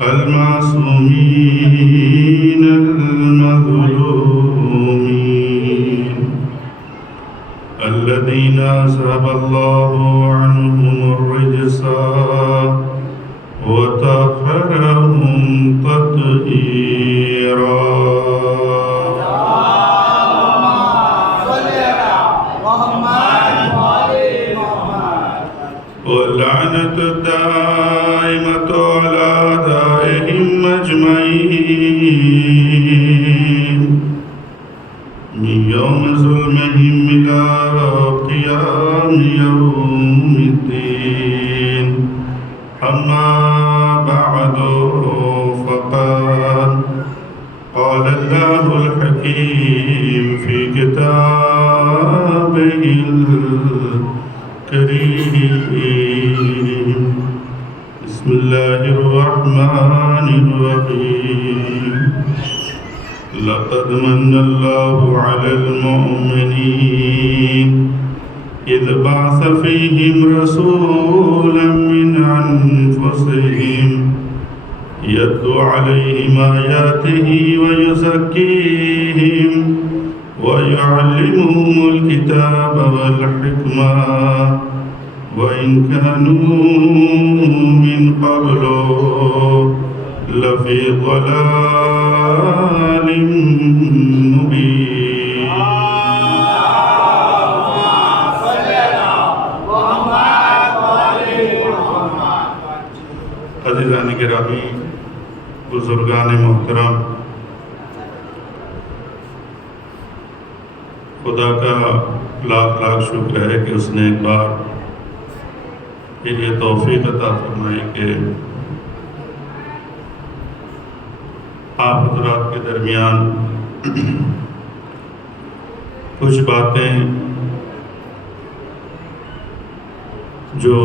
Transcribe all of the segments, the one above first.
المعصومين المظلومين الذين أذهب الله عنهم الرجس وطهرهم تطهيرا. واللعنة الدائمة على أعدائهم أجمعين من يوم ظلمهم إلى قيام يوم الدين. أما بعد فقد قال الله الحكيم في كتابه الكريم. بسم الله الرحمن الرحيم. لقد من الله على المؤمنين إذ بعث فيهم رسولا من أنفسهم يتلو عليهم آياته ويزكيهم ويعلمهم الكتاب والحكمة وإن كانوا من قبل لفي ضلال مبين. عزیزان گرامی، بزرگان محترم، خدا کا لاکھ لاکھ شکر ہے کہ اس نے ایک بار پھر یہ توفیق عطا فرمائی کہ آپ حضرات کے درمیان کچھ باتیں جو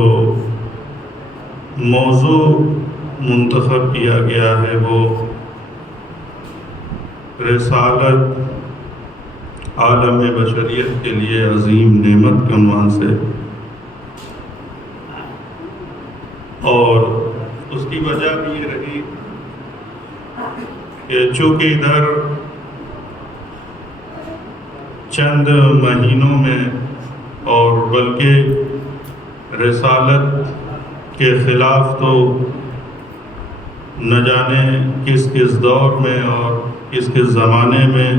موضوع منتخب کیا گیا ہے وہ رسالت عالم بشریت کے لیے عظیم نعمت کے عنوان سے، اور اس کی وجہ بھی یہ رہی کہ چونکہ ادھر چند مہینوں میں اور بلکہ رسالت کے خلاف تو نہ جانے کس کس دور میں اور کس کس زمانے میں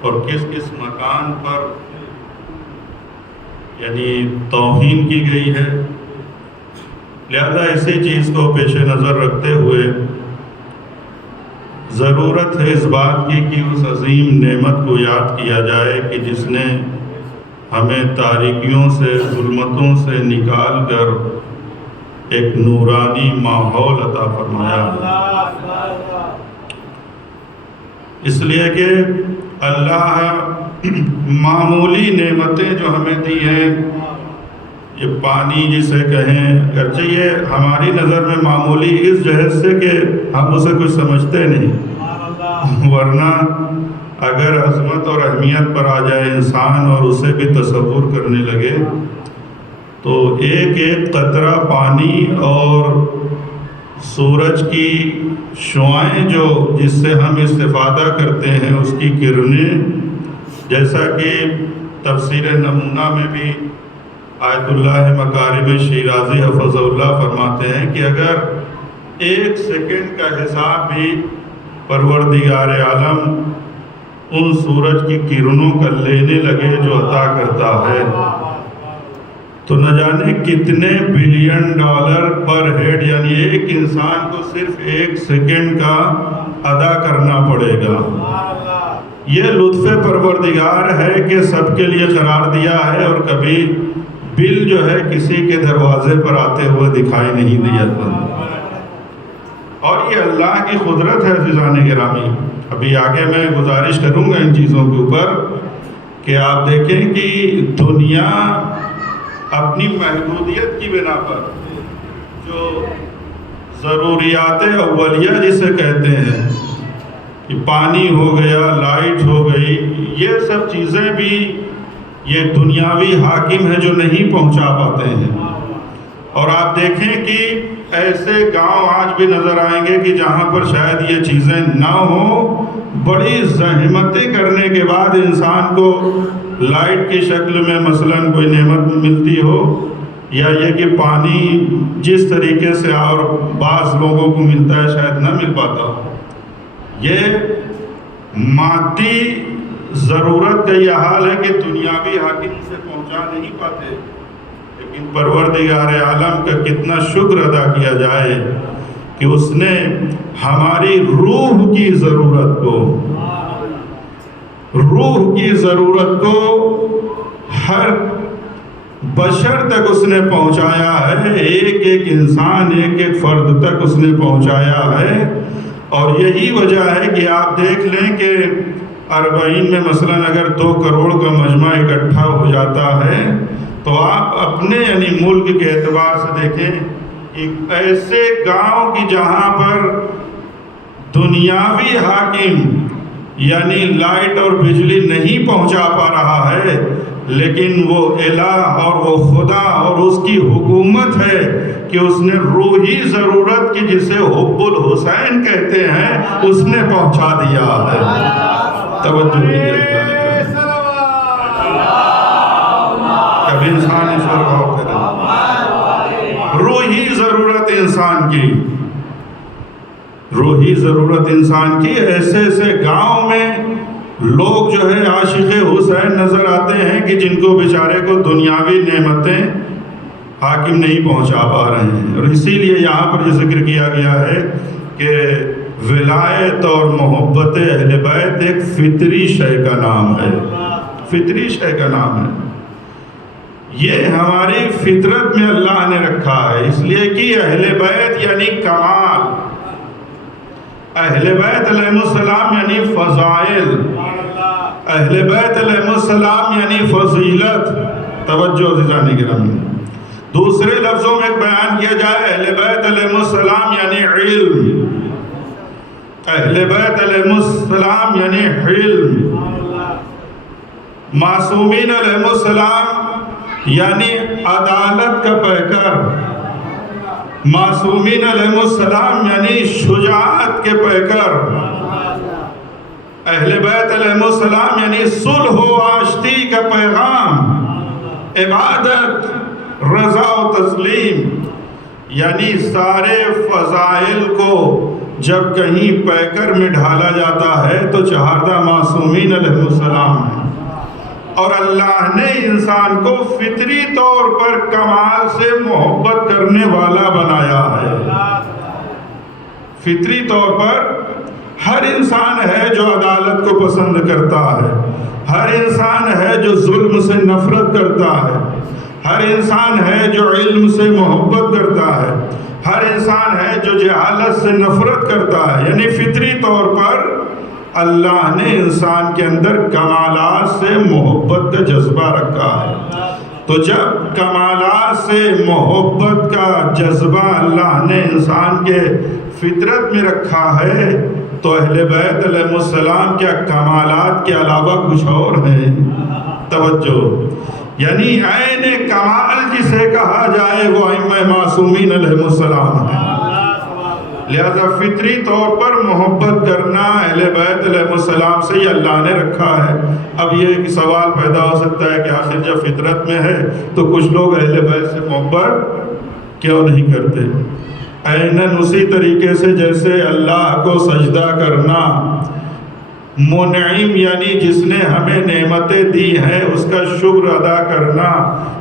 اور کس کس مکان پر یعنی توہین کی گئی ہے. لہذا اسی چیز کو پیش نظر رکھتے ہوئے ضرورت ہے اس بات کی کہ اس عظیم نعمت کو یاد کیا جائے کہ جس نے ہمیں تاریکیوں سے، ظلمتوں سے نکال کر ایک نورانی ماحول عطا فرمایا. اس لیے کہ اللہ معمولی نعمتیں جو ہمیں دی ہیں، یہ پانی جسے کہیں، اگرچہ یہ ہماری نظر میں معمولی اس جہت سے کہ ہم اسے کچھ سمجھتے نہیں، ورنہ اگر عظمت اور اہمیت پر آ جائے انسان اور اسے بھی تصور کرنے لگے تو ایک ایک قطرہ پانی اور سورج کی شعاعیں جو جس سے ہم استفادہ کرتے ہیں، اس کی کرنیں، جیسا کہ تفسیر نمونہ میں بھی آیت اللہ مکارم شیرازی حفظ اللہ فرماتے ہیں کہ اگر ایک سیکنڈ کا حساب بھی پروردگار عالم ان سورج کی کرنوں کا لینے لگے جو عطا کرتا ہے تو نہ جانے کتنے بلین ڈالر پر ہیڈ، یعنی ایک انسان کو صرف ایک سیکنڈ کا ادا کرنا پڑے گا. یہ لطف پروردگار ہے کہ سب کے لیے قرار دیا ہے اور کبھی بل جو ہے کسی کے دروازے پر آتے ہوئے دکھائی نہیں دیا تھا. اور یہ اللہ کی قدرت ہے. عزیزان گرامی، ابھی آگے میں گزارش کروں گا ان چیزوں کے اوپر کہ آپ دیکھیں کہ دنیا اپنی محدودیت کی بنا پر جو ضروریات اولیہ جسے کہتے ہیں کہ پانی ہو گیا، لائٹ ہو گئی، یہ سب چیزیں بھی یہ دنیاوی حاکم ہیں جو نہیں پہنچا پاتے ہیں. اور آپ دیکھیں کہ ایسے گاؤں آج بھی نظر آئیں گے کہ جہاں پر شاید یہ چیزیں نہ ہوں، بڑی زحمتیں کرنے کے بعد انسان کو لائٹ کی شکل میں مثلاً کوئی نعمت ملتی ہو، یا یہ کہ پانی جس طریقے سے اور بعض لوگوں کو ملتا ہے شاید نہ مل پاتا ہو۔ یہ مادی ضرورت کا یہ حال ہے کہ دنیاوی حاکم سے پہنچا نہیں پاتے، لیکن پروردگار عالم کا کتنا شکر ادا کیا جائے کہ اس نے ہماری روح کی ضرورت کو ہر بشر تک اس نے پہنچایا ہے، ایک ایک انسان، ایک ایک فرد تک اس نے پہنچایا ہے۔ اور یہی وجہ ہے کہ آپ دیکھ لیں کہ اربعین میں مثلاً اگر 2 کروڑ کا مجمع اکٹھا ہو جاتا ہے تو آپ اپنے یعنی ملک کے اعتبار سے دیکھیں، ایک ایسے گاؤں کی جہاں پر دنیاوی حاکم یعنی لائٹ اور بجلی نہیں پہنچا پا رہا ہے، لیکن وہ الہ اور وہ خدا اور اس کی حکومت ہے کہ اس نے روحی ضرورت کی جسے حب الحسین کہتے ہیں اس نے پہنچا دیا ہے۔ توجہ کبھی انسان اس پر غور کرے، روحی ضرورت انسان کی ایسے ایسے گاؤں میں لوگ جو ہے عاشق حسین نظر آتے ہیں کہ جن کو بیچارے کو دنیاوی نعمتیں حاکم نہیں پہنچا پا رہے ہیں۔ اور اسی لیے یہاں پر یہ ذکر کیا گیا ہے کہ ولایت اور محبت اہل بیت ایک فطری شے کا نام ہے، فطری شے کا نام ہے۔ یہ ہماری فطرت میں اللہ نے رکھا ہے، اس لیے کہ اہل بیت یعنی کمال، اہل بیت علیہ السلام یعنی فضائل، اہل بیت علیہ السلام یعنی فضیلت۔ توجہ عزیزان گرامی، دوسرے لفظوں میں بیان کیا جائے اہل بیت علیہ السلام یعنی علم، اہل بیت علیہ السلام یعنی علم، معصومین علیہ السلام یعنی عدالت کا پیکر، معصومین علیہ السلام یعنی شجاعت کے پیکر، اہل بیت علیہ السلام یعنی صلح و آشتی کا پیغام، عبادت، رضا و تسلیم، یعنی سارے فضائل کو جب کہیں پیکر میں ڈھالا جاتا ہے تو چہاردہ معصومین علیہ السلام ہے۔ اور اللہ نے انسان کو فطری طور پر کمال سے محبت کرنے والا بنایا ہے۔ فطری طور پر ہر انسان ہے جو عدالت کو پسند کرتا ہے، ہر انسان ہے جو ظلم سے نفرت کرتا ہے، ہر انسان ہے جو علم سے محبت کرتا ہے، ہر انسان ہے جو جہالت سے نفرت کرتا ہے۔ یعنی فطری طور پر اللہ نے انسان کے اندر کمالات سے محبت کا جذبہ رکھا ہے۔ تو جب کمالات سے محبت کا جذبہ اللہ نے انسان کے فطرت میں رکھا ہے تو اہل بیت علیہ السلام کیا کمالات کے علاوہ کچھ اور ہیں؟ توجہ، یعنی عین کمال جسے کہا جائے وہ ائمہ معصومین علیہ السلام ہے۔ لہذا فطری طور پر محبت کرنا اہل بیت علیہ السلام سے یہ اللہ نے رکھا ہے۔ اب یہ ایک سوال پیدا ہو سکتا ہے کہ آخر جب فطرت میں ہے تو کچھ لوگ اہل بیت سے محبت کیوں نہیں کرتے؟ عیناً اسی طریقے سے جیسے اللہ کو سجدہ کرنا، منعم یعنی جس نے ہمیں نعمتیں دی ہیں اس کا شکر ادا کرنا،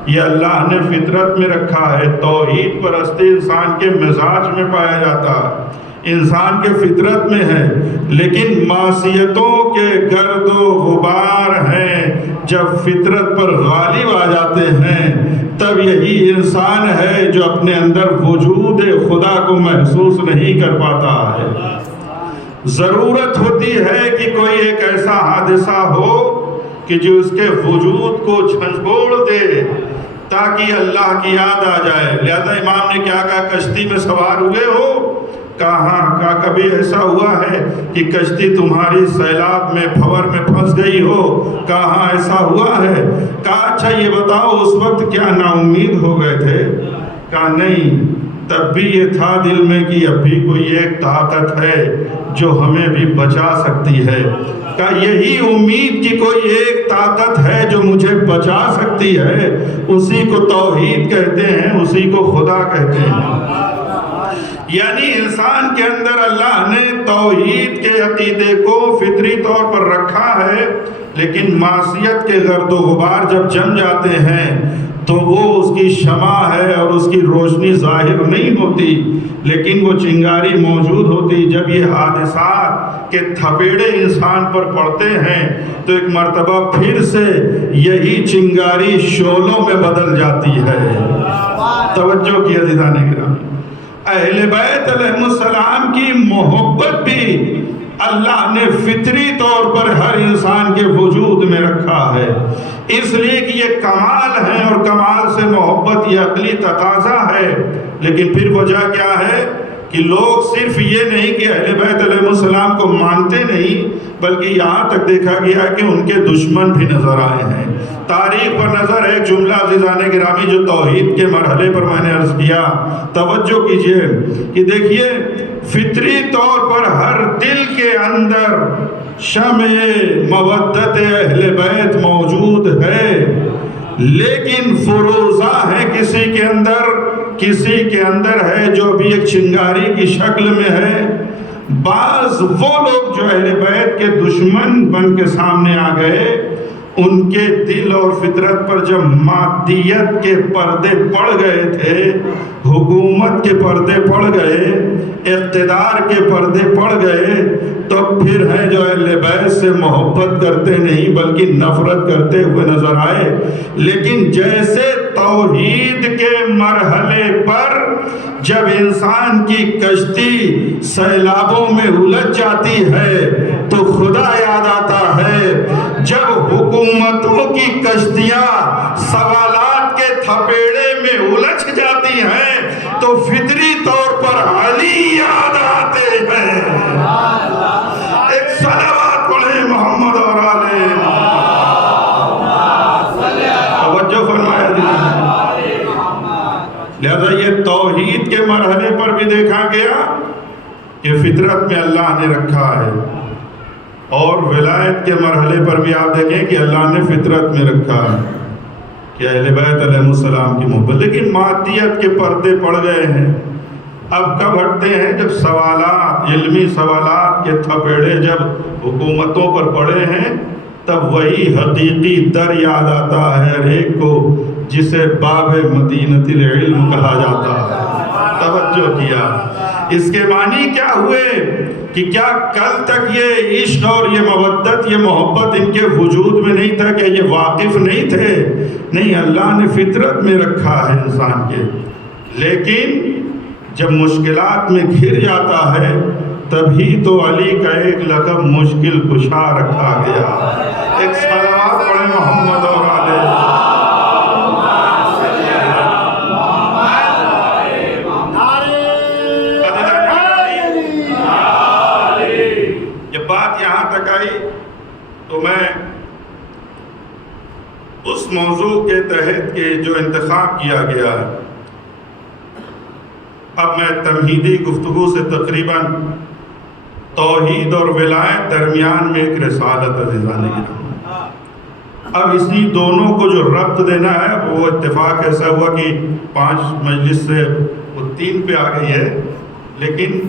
یہ اللہ نے فطرت میں رکھا ہے۔ توحید پرستی انسان کے مزاج میں پایا جاتا ہے، انسان کے فطرت میں ہے، لیکن معصیتوں کے گرد و غبار ہیں جب فطرت پر غالب آ جاتے ہیں تب یہی انسان ہے جو اپنے اندر وجود خدا کو محسوس نہیں کر پاتا ہے۔ ضرورت ہوتی ہے کہ کوئی ایک ایسا حادثہ ہو کہ جو اس کے وجود کو جھنجھوڑ دے تاکہ اللہ کی یاد آ جائے۔ لہذا امام نے کیا کہا؟ کشتی میں سوار ہوئے ہو؟ کہا کبھی ایسا ہوا ہے کہ کشتی تمہاری سیلاب میں بھور میں پھنس گئی ہو؟ کہاں ایسا ہوا ہے؟ کہا اچھا یہ بتاؤ اس وقت کیا نا امید ہو گئے تھے؟ کہا نہیں، تب بھی یہ تھا دل میں کہ اب بھی کوئی ایک طاقت ہے جو ہمیں بھی بچا سکتی ہے. کہ یہی امید کہ کوئی ایک طاقت ہے جو مجھے بچا سکتی ہے، اسی کو توحید کہتے ہیں، اسی کو خدا کہتے ہیں. یعنی انسان کے اندر اللہ نے توحید کے عقیدے کو فطری طور پر رکھا ہے، لیکن معصیت کے گرد و غبار جب جم جاتے ہیں تو وہ اس کی شمع ہے اور اس کی روشنی ظاہر نہیں ہوتی، لیکن وہ چنگاری موجود ہوتی. جب یہ حادثات کے تھپیڑے انسان پر پڑتے ہیں تو ایک مرتبہ پھر سے یہی چنگاری شعلوں میں بدل جاتی ہے. توجہ کی عزیزان گرامی، اہل بیت علیہ السلام کی محبت بھی اللہ نے فطری طور پر ہر انسان کے وجود میں رکھا ہے، اس لیے کہ یہ کمال ہے اور کمال سے محبت یہ عقلی تقاضا ہے. لیکن پھر وجہ کیا ہے کہ لوگ صرف یہ نہیں کہ اہل بیت علیہ السلام کو مانتے نہیں، بلکہ یہاں تک دیکھا گیا کہ ان کے دشمن بھی نظر آئے ہیں. تاریخ پر نظر ایک جملہ عزیزان گرامی جو توحید کے مرحلے پر میں نے عرض کیا، توجہ کیجئے کہ دیکھیے فطری طور پر ہر دل کے اندر شمع مودت اہل بیت موجود ہے، لیکن فروزہ ہے کسی کے اندر ہے جو بھی ایک چنگاری کی شکل میں ہے. بعض وہ لوگ جو اہل بیت کے دشمن بن کے سامنے آ گئے، ان کے دل اور فطرت پر جب مادیت کے پردے پڑ گئے تھے، حکومت کے پردے پڑ گئے، اقتدار کے پردے پڑ گئے، تو پھر ہے جو اہل بیت سے محبت کرتے نہیں بلکہ نفرت کرتے ہوئے نظر آئے. لیکن جیسے توحید کے مرحلے پر جب انسان کی کشتی سیلابوں میں الجھ جاتی ہے تو خدا یاد آتا ہے، جب حکومتوں کی کشتیاں سوالات کے تھپیڑے میں الجھ جاتی ہیں تو فطری طور پر علی یاد آتے ہیں. ایک صلوات پڑھیں محمد اور آلِ توجہ فرمایا. لہذا یہ توحید کے مرحلے پر بھی دیکھا گیا کہ فطرت میں اللہ نے رکھا ہے، اور ولایت کے مرحلے پر بھی آپ دیکھیں کہ اللہ نے فطرت میں رکھا ہے کہ اہل بیت علیہ السلام کی محبت. لیکن مادیت کے پردے پڑ گئے ہیں. اب کب ہٹتے ہیں؟ جب سوالات، علمی سوالات کے تھپیڑے جب حکومتوں پر پڑے ہیں، تب وہی حقیقی در یاد آتا ہے ہر ایک کو جسے باب مدینۃ العلم کہا جاتا ہے. توجہ کیا، اس کے معنی کیا ہوئے کہ کیا کل تک یہ عشق اور یہ مودت، یہ محبت ان کے وجود میں نہیں تھا؟ کہ یہ واقف نہیں تھے؟ نہیں، اللہ نے فطرت میں رکھا ہے انسان کے. لیکن جب مشکلات میں گھر جاتا ہے تبھی تو علی کا ایک لقب مشکل کشا رکھا گیا. ایک صلوات پڑھیں محمد اور آلِ. جب بات یہاں تک آئی تو میں اس موضوع کے تحت کہ جو انتخاب کیا گیا ہے، اب میں تمہیدی گفتگو سے تقریباً توحید اور ولایت درمیان میں ایک رسالت عزیزان گرامی. اب اسی دونوں کو جو ربط دینا ہے، وہ اتفاق ایسا ہوا کہ 5 مجلس سے وہ 3 پہ آ گئی ہے، لیکن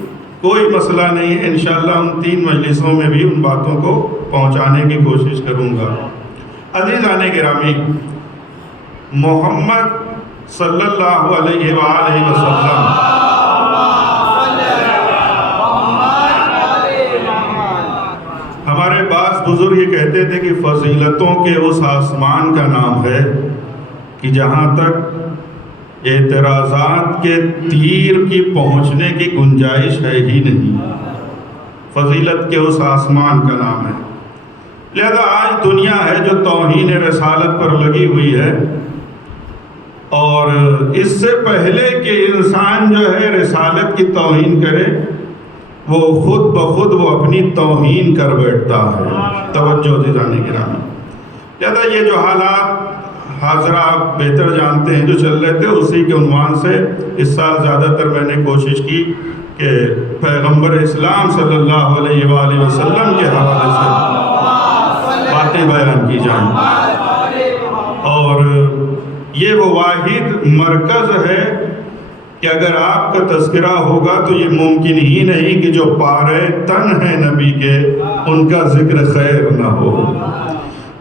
کوئی مسئلہ نہیں ہے. انشاءاللہ ان 3 مجلسوں میں بھی ان باتوں کو پہنچانے کی کوشش کروں گا. عزیزان گرامی، محمد صلی اللہ علیہ وآلہ وسلم ہمارے بعض بزرگ یہ کہتے تھے کہ فضیلتوں کے اس آسمان کا نام ہے کہ جہاں تک اعتراضات کے تیر کی پہنچنے کی گنجائش ہے ہی نہیں. فضیلت کے اس آسمان کا نام ہے. لہذا آج دنیا ہے جو توہین رسالت پر لگی ہوئی ہے، اور اس سے پہلے کہ انسان جو ہے رسالت کی توہین کرے، وہ خود بخود وہ اپنی توہین کر بیٹھتا ہے. توجہ عزیزان گرامی، لہذا یہ جو حالات حاضرہ آپ بہتر جانتے ہیں جو چل رہے تھے، اسی کے عنوان سے اس سال زیادہ تر میں نے کوشش کی کہ پیغمبر اسلام صلی اللہ علیہ وآلہ وسلم کے حوالے سے باتیں بیان کی جائیں، اور یہ وہ واحد مرکز ہے کہ اگر آپ کا تذکرہ ہوگا تو یہ ممکن ہی نہیں کہ جو پارے تن ہیں نبی کے ان کا ذکر خیر نہ ہو۔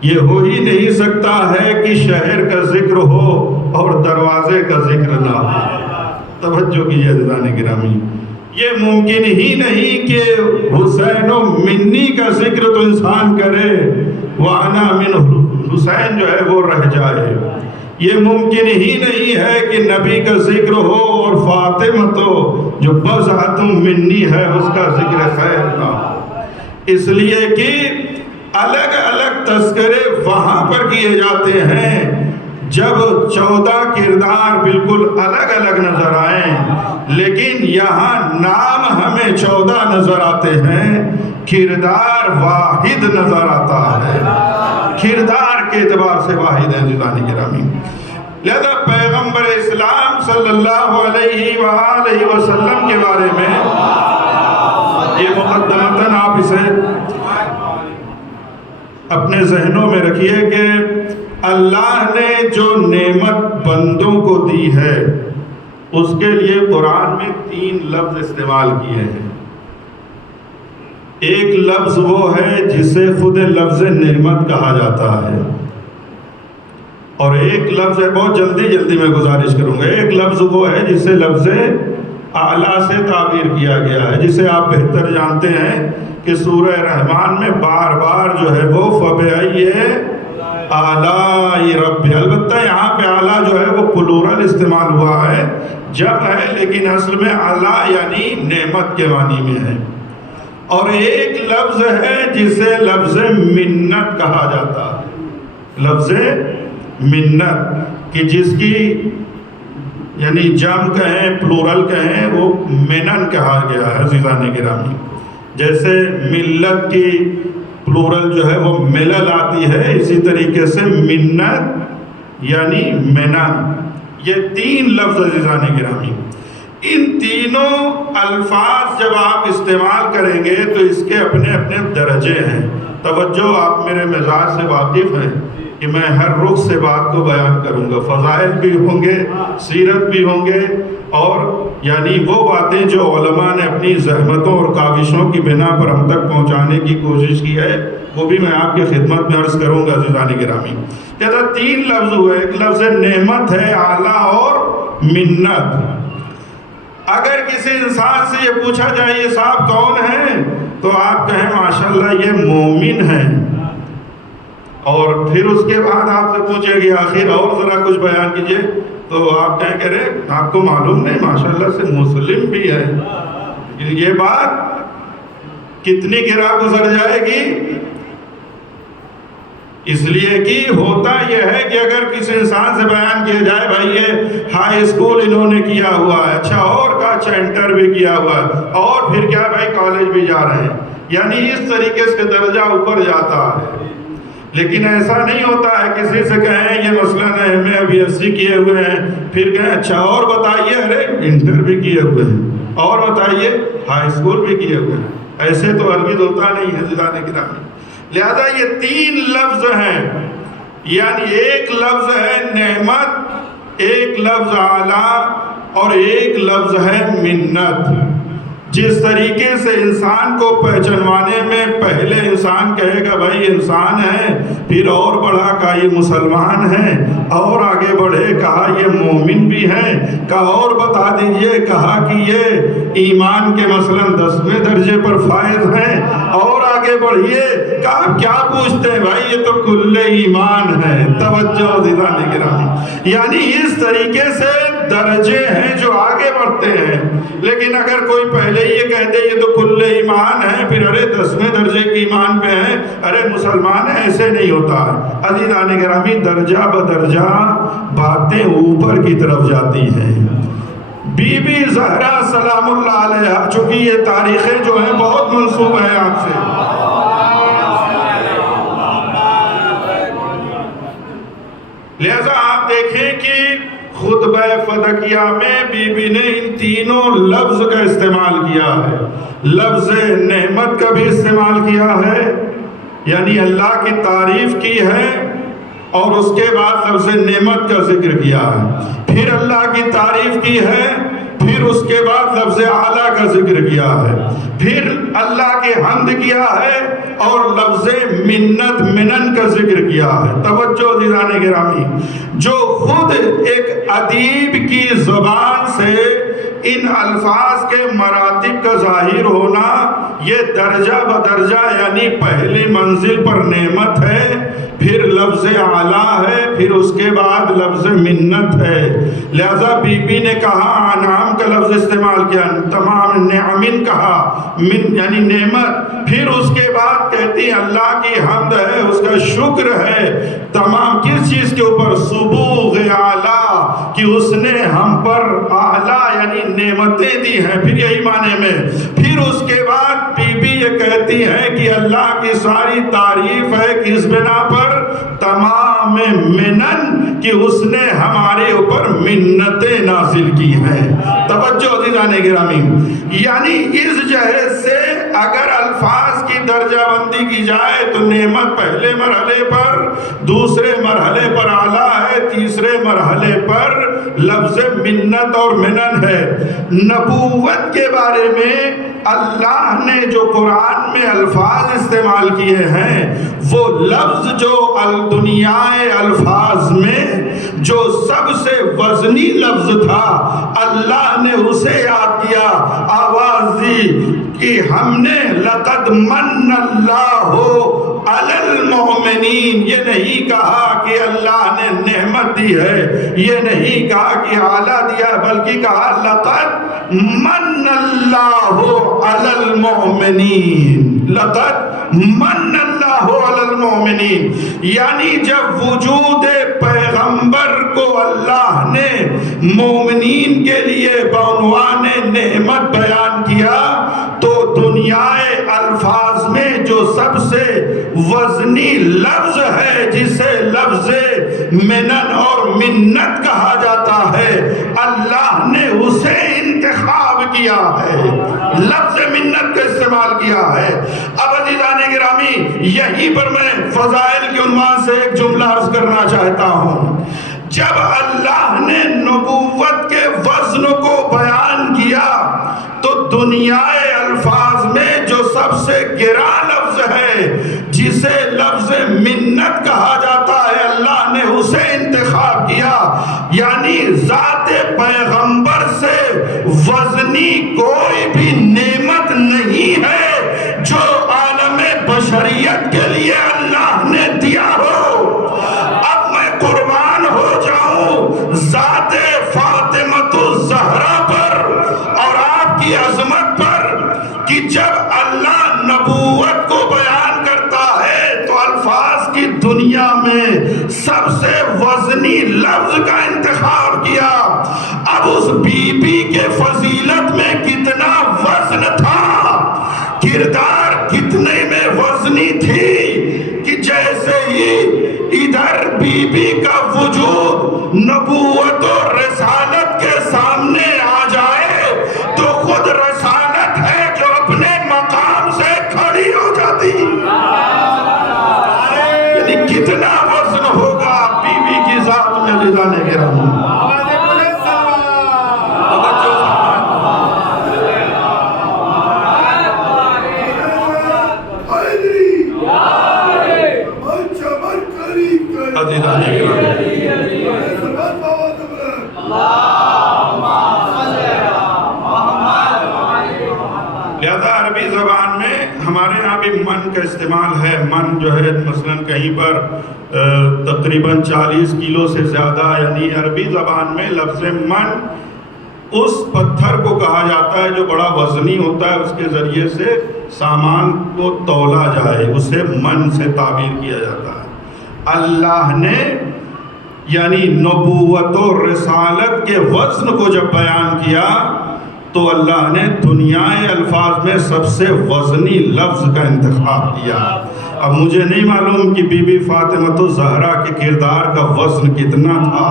یہ ہو ہی نہیں سکتا ہے کہ شہر کا ذکر ہو اور دروازے کا ذکر نہ ہو۔ توجہ کیجیے عزیزان گرامی، یہ ممکن ہی نہیں کہ حسین و منی کا ذکر تو انسان کرے وَأَنَا مِنْ حسین جو ہے وہ رہ جائے۔ یہ ممکن ہی نہیں ہے کہ نبی کا ذکر ہو اور فاطمہ تو جو بضعۃ منی ہے اس کا ذکر خیر نہ ہو۔ اس لیے کہ الگ الگ تذکرے وہاں پر کیے جاتے ہیں جب 14 کردار بالکل الگ الگ نظر آئیں، لیکن یہاں نام ہمیں 14 نظر آتے ہیں، کردار واحد نظر آتا ہے، کردار کے اعتبار سے واحد ہے عزیزان گرامی۔ لہذا پیغمبر اسلام صلی اللہ علیہ وآلہ وسلم کے بارے میں یہ مقدمتاً آپ اسے اپنے ذہنوں میں رکھیے کہ اللہ نے جو نعمت بندوں کو دی ہے اس کے لیے قرآن میں 3 لفظ استعمال کیے ہیں۔ ایک لفظ وہ ہے جسے خود لفظ نعمت کہا جاتا ہے، اور ایک لفظ ہے، بہت جلدی میں گزارش کروں گا، ایک لفظ وہ ہے جسے لفظ اعلیٰ سے تعبیر کیا گیا ہے، جسے آپ بہتر جانتے ہیں کہ سورہ رحمان میں بار بار جو ہے وہ فَبِأَيِّ آلاءِ رَبِّ، البتہ یہاں پہ اعلیٰ جو ہے وہ پلورل استعمال ہوا ہے، جمع ہے، لیکن اصل میں اعلیٰ یعنی نعمت کے معنی میں ہے۔ اور ایک لفظ ہے جسے لفظ منت کہا جاتا ہے، لفظ منت، کہ جس کی یعنی جمع کہیں پلورل کہیں وہ منن کہا گیا ہے عزیزان گرامی۔ جیسے ملت کی پلورل جو ہے وہ ملل آتی ہے، اسی طریقے سے منت یعنی منن، یہ 3 لفظ عزیزان گرامی۔ ان تینوں الفاظ جب آپ استعمال کریں گے تو اس کے اپنے اپنے درجے ہیں۔ توجہ، آپ میرے مزاج سے واقف ہیں کہ میں ہر رخ سے بات کو بیان کروں گا، فضائل بھی ہوں گے، سیرت بھی ہوں گے، اور یعنی وہ باتیں جو علماء نے اپنی زحمتوں اور کاوشوں کی بنا پر ہم تک پہنچانے کی کوشش کی ہے وہ بھی میں آپ کی خدمت میں عرض کروں گا عزیزان گرامی۔ کہتا 3 لفظ ہوئے، ایک لفظ نعمت ہے، اعلیٰ اور منت۔ اگر کسی انسان سے یہ پوچھا جائے یہ صاحب کون ہیں تو آپ کہیں ماشاءاللہ یہ مومن ہیں، اور پھر اس کے بعد آپ سے پوچھے گی آخر اور ذرا کچھ بیان کیجئے تو آپ کہیں کہ آپ کو معلوم نہیں ماشاءاللہ سے مسلم بھی ہے۔ یہ بات کتنی گرا گزر جائے گی، اس لیے کہ ہوتا یہ ہے کہ اگر کسی انسان سے بیان کیا جائے بھائی یہ ہائی اسکول انہوں نے کیا ہوا ہے، اچھا اور کا اچھا انٹر بھی کیا ہوا ہے، اور پھر کیا بھائی کالج بھی جا رہے ہیں، یعنی اس طریقے سے درجہ اوپر جاتا ہے۔ لیکن ایسا نہیں ہوتا ہے کسی سے کہیں یہ مثلاً ایم اے بی ایس سی کیے ہوئے ہیں، پھر کہیں اچھا اور بتائیے ارے انٹر بھی کیے ہوئے ہیں، اور بتائیے ہائی اسکول بھی کیے ہوئے ہیں، ایسے تو عربی ہوتا نہیں ہے عزیزان گرامی۔ لہذا یہ 3 لفظ ہیں، یعنی ایک لفظ ہے نعمت، ایک لفظ اعلیٰ، اور ایک لفظ ہے منت۔ جس طریقے سے انسان کو پہچانوانے میں پہلے انسان کہے گا بھائی انسان ہے، پھر اور بڑھا کہا یہ مسلمان ہیں، اور آگے بڑھے کہا یہ مومن بھی ہیں، کہا اور بتا دیجئے، کہا کہ یہ ایمان کے مثلاً 10ویں درجے پر فائز ہیں، اور آگے بڑھیے کہا کیا پوچھتے ہیں بھائی یہ تو کل ایمان ہے۔ توجہ عزیزان گرامی، یعنی اس طریقے سے درجے ہیں جو آگے بڑھتے ہیں۔ لیکن اگر کوئی پہلے یہ کہہ دے یہ تو کل ایمان ہے، پھر ارے 10ویں درجے کے ایمان پہ ہیں، ارے مسلمان ہیں، ایسے نہیں ہوتا ہے عزیزان گرامی۔ درجہ بدرجہ باتیں اوپر کی طرف جاتی ہیں۔ بی بی زہرا سلام اللہ علیہا، چونکہ یہ تاریخیں جو ہیں بہت منسوب ہیں آپ سے، لہذا سورہ فدقیہ میں بی بی نے ان تینوں لفظ کا استعمال کیا ہے. لفظ نعمت کا بھی استعمال کیا ہے، یعنی اللہ کی تعریف کی ہے، اور اس کے بعد لفظ نعمت کا ذکر کیا ہے. پھر اللہ کی تعریف کی ہے، پھر اس کے بعد لفظ اعلیٰ کا ذکر کیا ہے، پھر اللہ کی حمد کیا ہے، اور لفظ منت منن کا ذکر کیا ہے. توجہ عزیزان گرامی، جو خود ایک ادیب کی زبان سے ان الفاظ کے مراتب کا ظاہر ہونا، یہ درجہ بدرجہ یعنی پہلی منزل پر نعمت ہے، پھر لفظ اعلیٰ ہے، پھر اس کے بعد لفظ منت ہے. لہذا بی بی نے کہا انعام کا لفظ استعمال کیا، تمام نعمن کہا، من یعنی نعمت. پھر اس کے بعد کہتی اللہ کی حمد ہے، اس کا شکر ہے. تمام کس چیز کے اوپر؟ سبوغ اعلیٰ، کہ اس نے ہم پر اعلیٰ یعنی نعمتیں دی ہیں. پھر یہی معنی میں پھر اس کے بعد بی بی یہ کہتی ہے کہ اللہ کی ساری تعریف ہے کس بنا پر؟ تمام منن، کہ اس نے ہمارے اوپر منتیں نازل کی ہیں. توجہ عزیزان گرامی، یعنی اس جہیز سے اگر الفاظ کی درجہ بندی کی جائے تو نعمت پہلے مرحلے پر، دوسرے مرحلے پر اعلیٰ ہے، تیسرے مرحلے پر لفظ منت اور منن ہے. نبوت کے بارے میں اللہ نے جو قرآن میں الفاظ استعمال کیے ہیں، وہ لفظ جو دنیائے الفاظ میں جو سب سے وزنی لفظ تھا، اللہ نے اسے یاد کیا، آواز دی کہ ہم نے لقد من اللہ علی المؤمنین. یہ نہیں کہا کہ اللہ نے نعمت دی ہے، یہ نہیں کہا کہ اعلیٰ دیا، بلکہ کہا لقد من اللہ علی المؤمنین. لقد من اللہ علی المؤمنین، یعنی جب وجود پیغمبر کو اللہ نے مومنین کے لیے بعنوان نعمت بیان کیا، تو دنیائے الفاظ میں جو سب سے وزنی لفظ ہے، جسے لفظ منن اور منت کہا جاتا ہے، اللہ نے اسے انتخاب کیا ہے، لفظ منت کا استعمال کیا ہے. اب عزیزان گرامی، یہیں پر میں فضائل کے عنوان سے ایک جملہ عرض کرنا چاہتا ہوں. جب اللہ نے نبوت کے وزن کو بیان کیا تو دنیائے الفاظ میں جو سب سے گراں لفظ ہے، جسے لفظ منت کہا جاتا ہے، اللہ نے اسے انتخاب کیا. یعنی ذات پیغمبر سے وزنی کوئی بھی نعمت نہیں ہے جو عالم بشریت کے لیے اللہ نے دیا ہو. اب میں قربان ہو جاؤں ذات فاطمۃ الزہرا پر اور آپ کی عظمت پر، کہ جب اللہ نبوت کو بیان کرتا ہے تو الفاظ کی دنیا میں سب سے وزنی لفظ کا انتخاب کیا. اب اس بی بی کے فضیلت میں کتنا وزن تھا، کردار کتنے میں وزنی تھی، کہ جیسے ہی ادھر بی بی کا وجود نبوت و رسالت کے سامنے آ جائے تو خود رسالت ہے جو اپنے مقام سے کھڑی ہو جاتی. یعنی کتنا وزن ہوگا بی بی کی ذات میں عزیزان گرامی. لہذا عربی زبان میں ہمارے یہاں بھی من کا استعمال ہے. من جو ہے مثلاً کہیں پر تقریباً 40 کلو سے زیادہ، یعنی عربی زبان میں لفظ من اس پتھر کو کہا جاتا ہے جو بڑا وزنی ہوتا ہے، اس کے ذریعے سے سامان کو تولا جائے، اسے من سے تعبیر کیا جاتا ہے. اللہ نے یعنی نبوت و رسالت کے وزن کو جب بیان کیا تو اللہ نے دنیائے الفاظ الفاظ میں سب سے وزنی لفظ کا انتخاب کیا۔ اب مجھے نہیں معلوم کہ بی بی فاطمہ الزہرا کے کردار کا وزن کتنا تھا،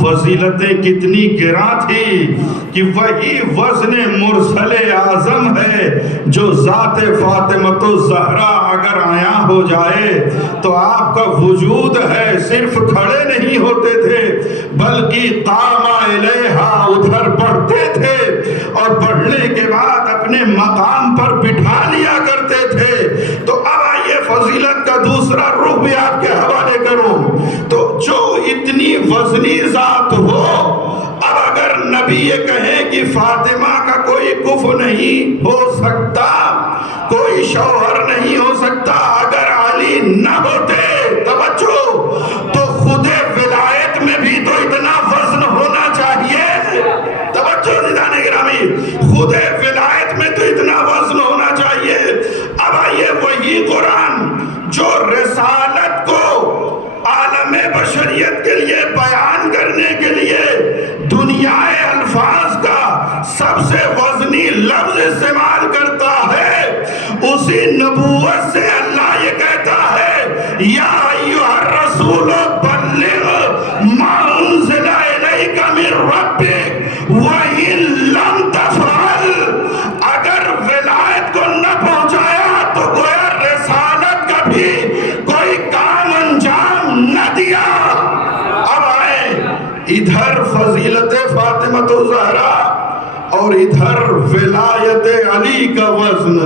فضیلتیں کتنی گراں تھی، کہ وہی وزن مرسل اعظم ہے جو ذات فاطمہ الزہرا اگر عیاں ہو جائے تو آپ کا وجود ہے صرف کھڑے نہیں ہوتے تھے بلکہ قام الیہا ادھر بڑھتے تھے، اور بڑھنے کے بعد اپنے مقام پر بٹھا لیا کرتے تھے۔ تو اب آئیے فضیلت کا دوسرا رخ بھی آپ کے حوالے کروں، تو جو اتنی وزنی ذات ہو، اب اگر نبی یہ کہیں کہ فاطمہ کا کوئی کفو نہیں ہو سکتا، کوئی شوہر نہیں ہو سکتا اگر علی نہ ہوتے، توجہ، تو خود ولایت میں بھی تو اتنا وزن ہونا چاہیے، توجہ دیدان گرامی، خود ولایت میں تو اتنا وزن ہونا چاہیے۔ اب آئیے وہی قرآن جو رسالت کو عالم بشریت کے لیے بیان کرنے کے لیے دنیا الفاظ کا سب سے وزنی لفظ استعمال کرتا ہے، اسی نبوت سے اللہ یہ کہتا ہے یا ایھا الرسول بلغ ما انزل الیک من ربک وان لم تفعل، اگر ولایت کو نہ پہنچایا تو گویا رسالت کا بھی کوئی کام انجام نہ دیا۔ اب آئے ادھر فضیلت فاطمہ الزہرا اور ادھر ولایت علی کا وزن،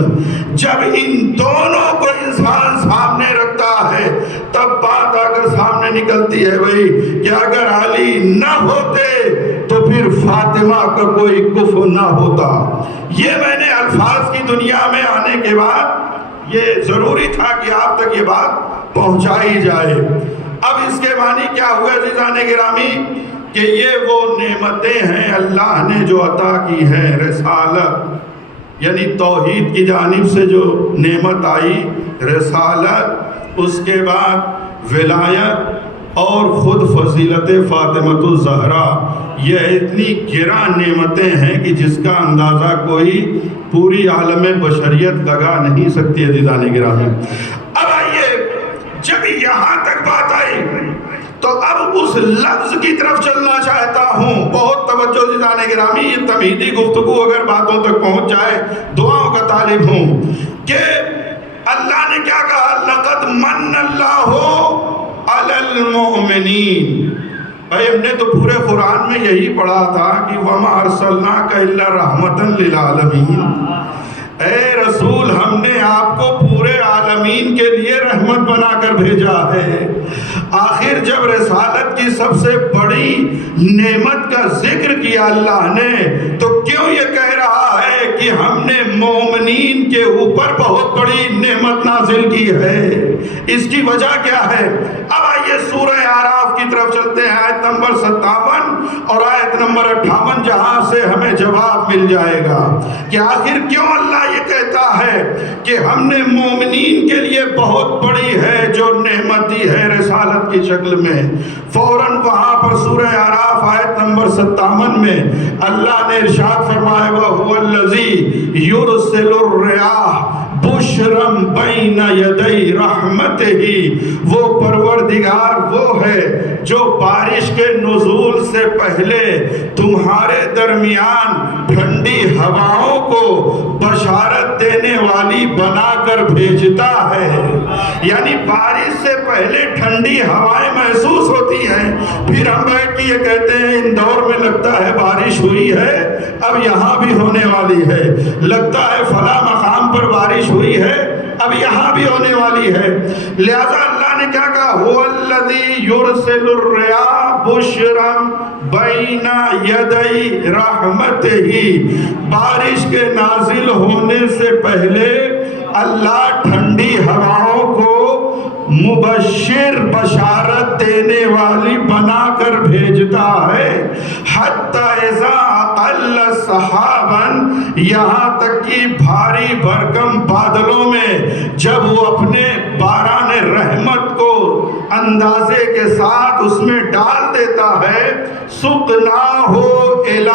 جب ان دونوں کو انسان سامنے رکھتا ہے تب بات اگر سامنے نکلتی ہے بھائی کہ اگر علی نہ ہوتے تو پھر فاطمہ کا کوئی کفو نہ ہوتا۔ یہ میں نے الفاظ کی دنیا میں آنے کے بعد یہ ضروری تھا کہ آپ تک یہ بات پہنچائی جائے۔ اب اس کے معنی کیا ہوئے عزیزان گرامی کہ یہ وہ نعمتیں ہیں اللہ نے جو عطا کی ہیں، رسالت یعنی توحید کی جانب سے جو نعمت آئی، رسالت، اس کے بعد ولایت اور خود فضیلت فاطمہ الزہرا، یہ اتنی گراں نعمتیں ہیں کہ جس کا اندازہ کوئی پوری عالم بشریت لگا نہیں سکتی عزیزان گرامی۔ اب آئیے جب یہاں تک بات آئی تو اب اس لفظ کی طرف چلنا چاہتا ہوں۔ بہت توجہ عزیزان گرامی، یہ تمہیدی گفتگو اگر باتوں تک پہنچ جائے، دعاؤں کا طالب ہوں کہ اللہ نے کیا کہا، لقد من اللہ علی المؤمنین۔ بھائی ہم نے تو پورے قرآن میں یہی پڑھا تھا کہ وما ارسلناک الا رحمتا للعالمین، اے رسول ہم نے آپ کو پورے عالمین کے لیے رحمت بنا کر بھیجا ہے۔ آخر جب رسالت کی سب سے بڑی نعمت کا ذکر کیا اللہ نے تو کیوں یہ کہہ رہا ہے کہ ہم نے مومنین کے اوپر بہت بڑی نعمت نازل کی ہے؟ اس کی وجہ کیا ہے؟ اب آئیے سورہ اعراف کی طرف چلتے ہیں، آیت نمبر 57 اور آیت نمبر 58، جہاں سے ہمیں جواب مل جائے گا کہ آخر کیوں اللہ یہ کہتا ہے کہ ہم نے مومنین کے لیے بہت بڑی ہے جو نعمت دی ہے رسالت کی شکل میں۔ فوراً وہاں پر سورہ اعراف آیت نمبر 57 میں اللہ نے ارشاد فرمایا وَهُوَ الَّذِي يُرْسِلُ الرِّيَاحَ بُشْرًا بَيْنَ يَدَيْ رَحْمَتِهِ، وہ پروردگار وہ ہے جو بارش کے نزول سے پہلے تمہارے درمیان ٹھنڈی ہواؤں کو بشارت دینے والی بنا کر بھیجتا ہے۔ یعنی بارش سے پہلے ٹھنڈی ہوائیں محسوس ہوتی ہیں، پھر ہم بیٹھ کے یہ کہتے ہیں اندور میں لگتا ہے بارش ہوئی ہے، اب یہاں بھی ہونے والی ہے، لگتا ہے فلاں مقام پر بارش ہوئی ہے، اب یہاں بھی ہونے والی ہے۔ لہذا اللہ نے کیا کہا، هُوَ الَّذِي يُرْسِلُ الرِّيَاحَ بُشْرًا بَيْنَ يَدَيْ رَحْمَتِهِ، بارش کے نازل ہونے سے پہلے اللہ ٹھنڈی ہواؤں کو مبشر، بشارت دینے والی بنا کر بھیجتا ہے۔ حتی اذا اقل سحاباً، یہاں تک کہ بھاری بھرکم بادلوں میں جب وہ اپنے باران رحمت کو اندازے کے ساتھ اس میں ڈال دیتا ہے، سقناہ الی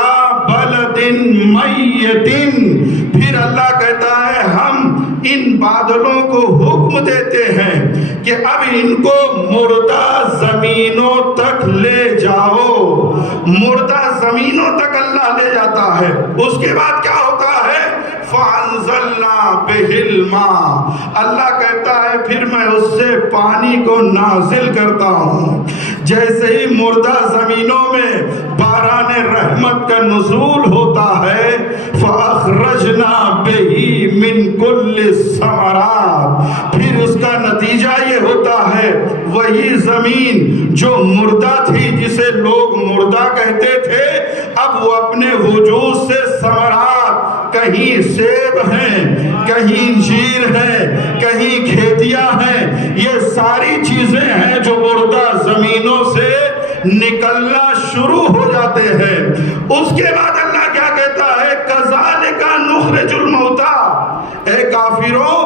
بلد میت، پھر اللہ حکم دیتے ہیں کہ اب ان کو مردہ زمینوں تک لے جاؤ. مردہ زمینوں تک اللہ لے جاتا ہے. اس کے بعد کیا ہوتا ہے؟ فَأَنزَلْنَا بِهِ الْمَاءَ. اللہ کہتا ہے پھر میں اس سے پانی کو نازل کرتا ہوں. جیسے ہی مردہ زمینوں میں باران رحمت کا نزول ہوتا ہے فَأَخْرَجْنَا بِهِ مِنْ كُلِّ الثَّمَرَاتِ. پھر اس کا نتیجہ یہ ہوتا ہے وہی زمین جو مردہ تھی، جسے لوگ مردہ کہتے تھے، اب وہ اپنے وجود سے ثمرات، کہیں سیب ہیں، کہیں انجیر ہیں، کہیں کھیتیاں ہیں، یہ ساری چیزیں ہیں جو مردہ زمینوں سے نکلنا شروع ہو جاتے ہیں. اس کے بعد اللہ کیا کہتا ہے؟ کذالک نخرج الموتى. اے کافروں،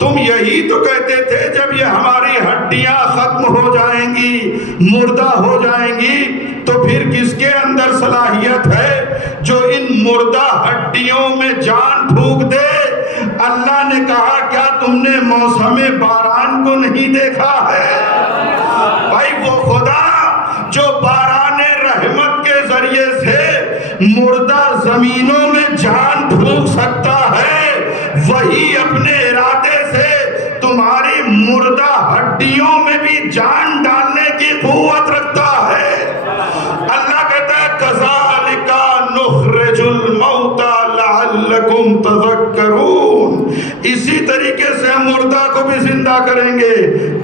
تم یہی تو کہتے تھے جب یہ ہماری ہڈیاں ختم ہو جائیں گی، مردہ ہو جائیں گی، تو پھر کس کے اندر صلاحیت ہے جو ان مردہ ہڈیوں میں جان پھونک دے؟ اللہ نے کہا کیا تم نے موسم باران کو نہیں دیکھا ہے؟ بھائی وہ خدا جو باران رحمت کے ذریعے سے مردہ زمینوں میں جان پھونک سکتا ہے، وہی اپنے ارادے سے تمہاری مردہ ہڈیوں میں بھی جان ڈالنے کی قوت رکھتا ہے. اللہ کہتا ہے کذالک نخرج الموتى لعلکم تذکرون. اسی طریقے سے ہم مردہ کو بھی زندہ کریں گے.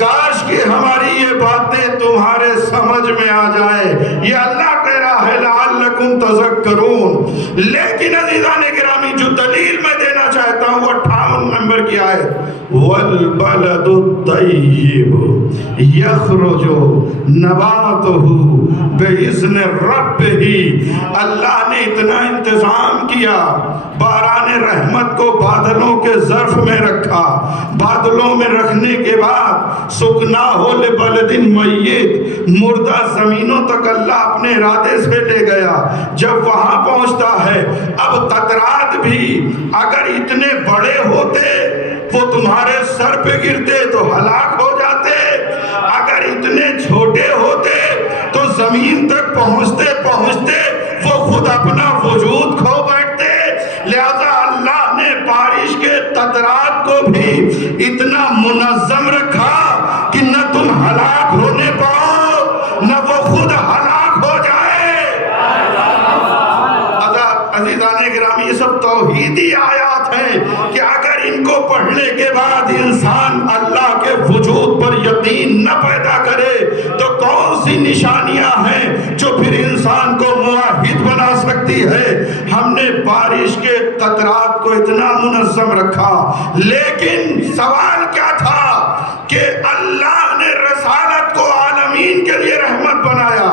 کاش کہ ہماری یہ باتیں تمہارے سمجھ میں آ جائے. یہ اللہ کہہ رہا ہے لعلکم تذکرون. لیکن عزیزان گرامی جو دلیل میں دینا چاہتا ہوں وہ 58 نمبر کی آیت والبلد الطیب یخرج نباتہ بإذن ربہ. اللہ نے اتنا انتظام کیا، باران رحمت کو بادلوں کے ظرف میں رکھا، بادلوں میں رکھنے کے بعد سکنا ہو لبلد میت، مردہ زمینوں تک اللہ اپنے ارادے سے لے گیا. جب وہاں پہنچتا ہے اب قطرات بھی اگر اتنے بڑے ہوتے وہ تمہارے سر پہ گرتے تو ہلاک ہو جاتے، اگر اتنے چھوٹے ہوتے تو زمین تک پہنچتے پہنچتے وہ خود اپنا وجود کھو بیٹھتے. لہذا اللہ نے بارش کے قطرات کو بھی اتنا منظم رکھا کہ نہ تم ہلاک ہونے پاؤ نہ وہ خود ہلاک ہو جائے. عزیزان گرامی یہ سب توحیدی آیات ہیں کہ اگر ان کو پڑھنے کے بعد انسان اللہ کے وجود پر یقین نہ پیدا کرے تو کون سی نشانیاں ہیں جو پھر انسان کو موحد بنا سکتی ہے. ہم نے بارش کے قطرات کو اتنا منظم رکھا، لیکن سوال کیا تھا کہ اللہ نے رسالت کو عالمین کے لیے رحمت بنایا،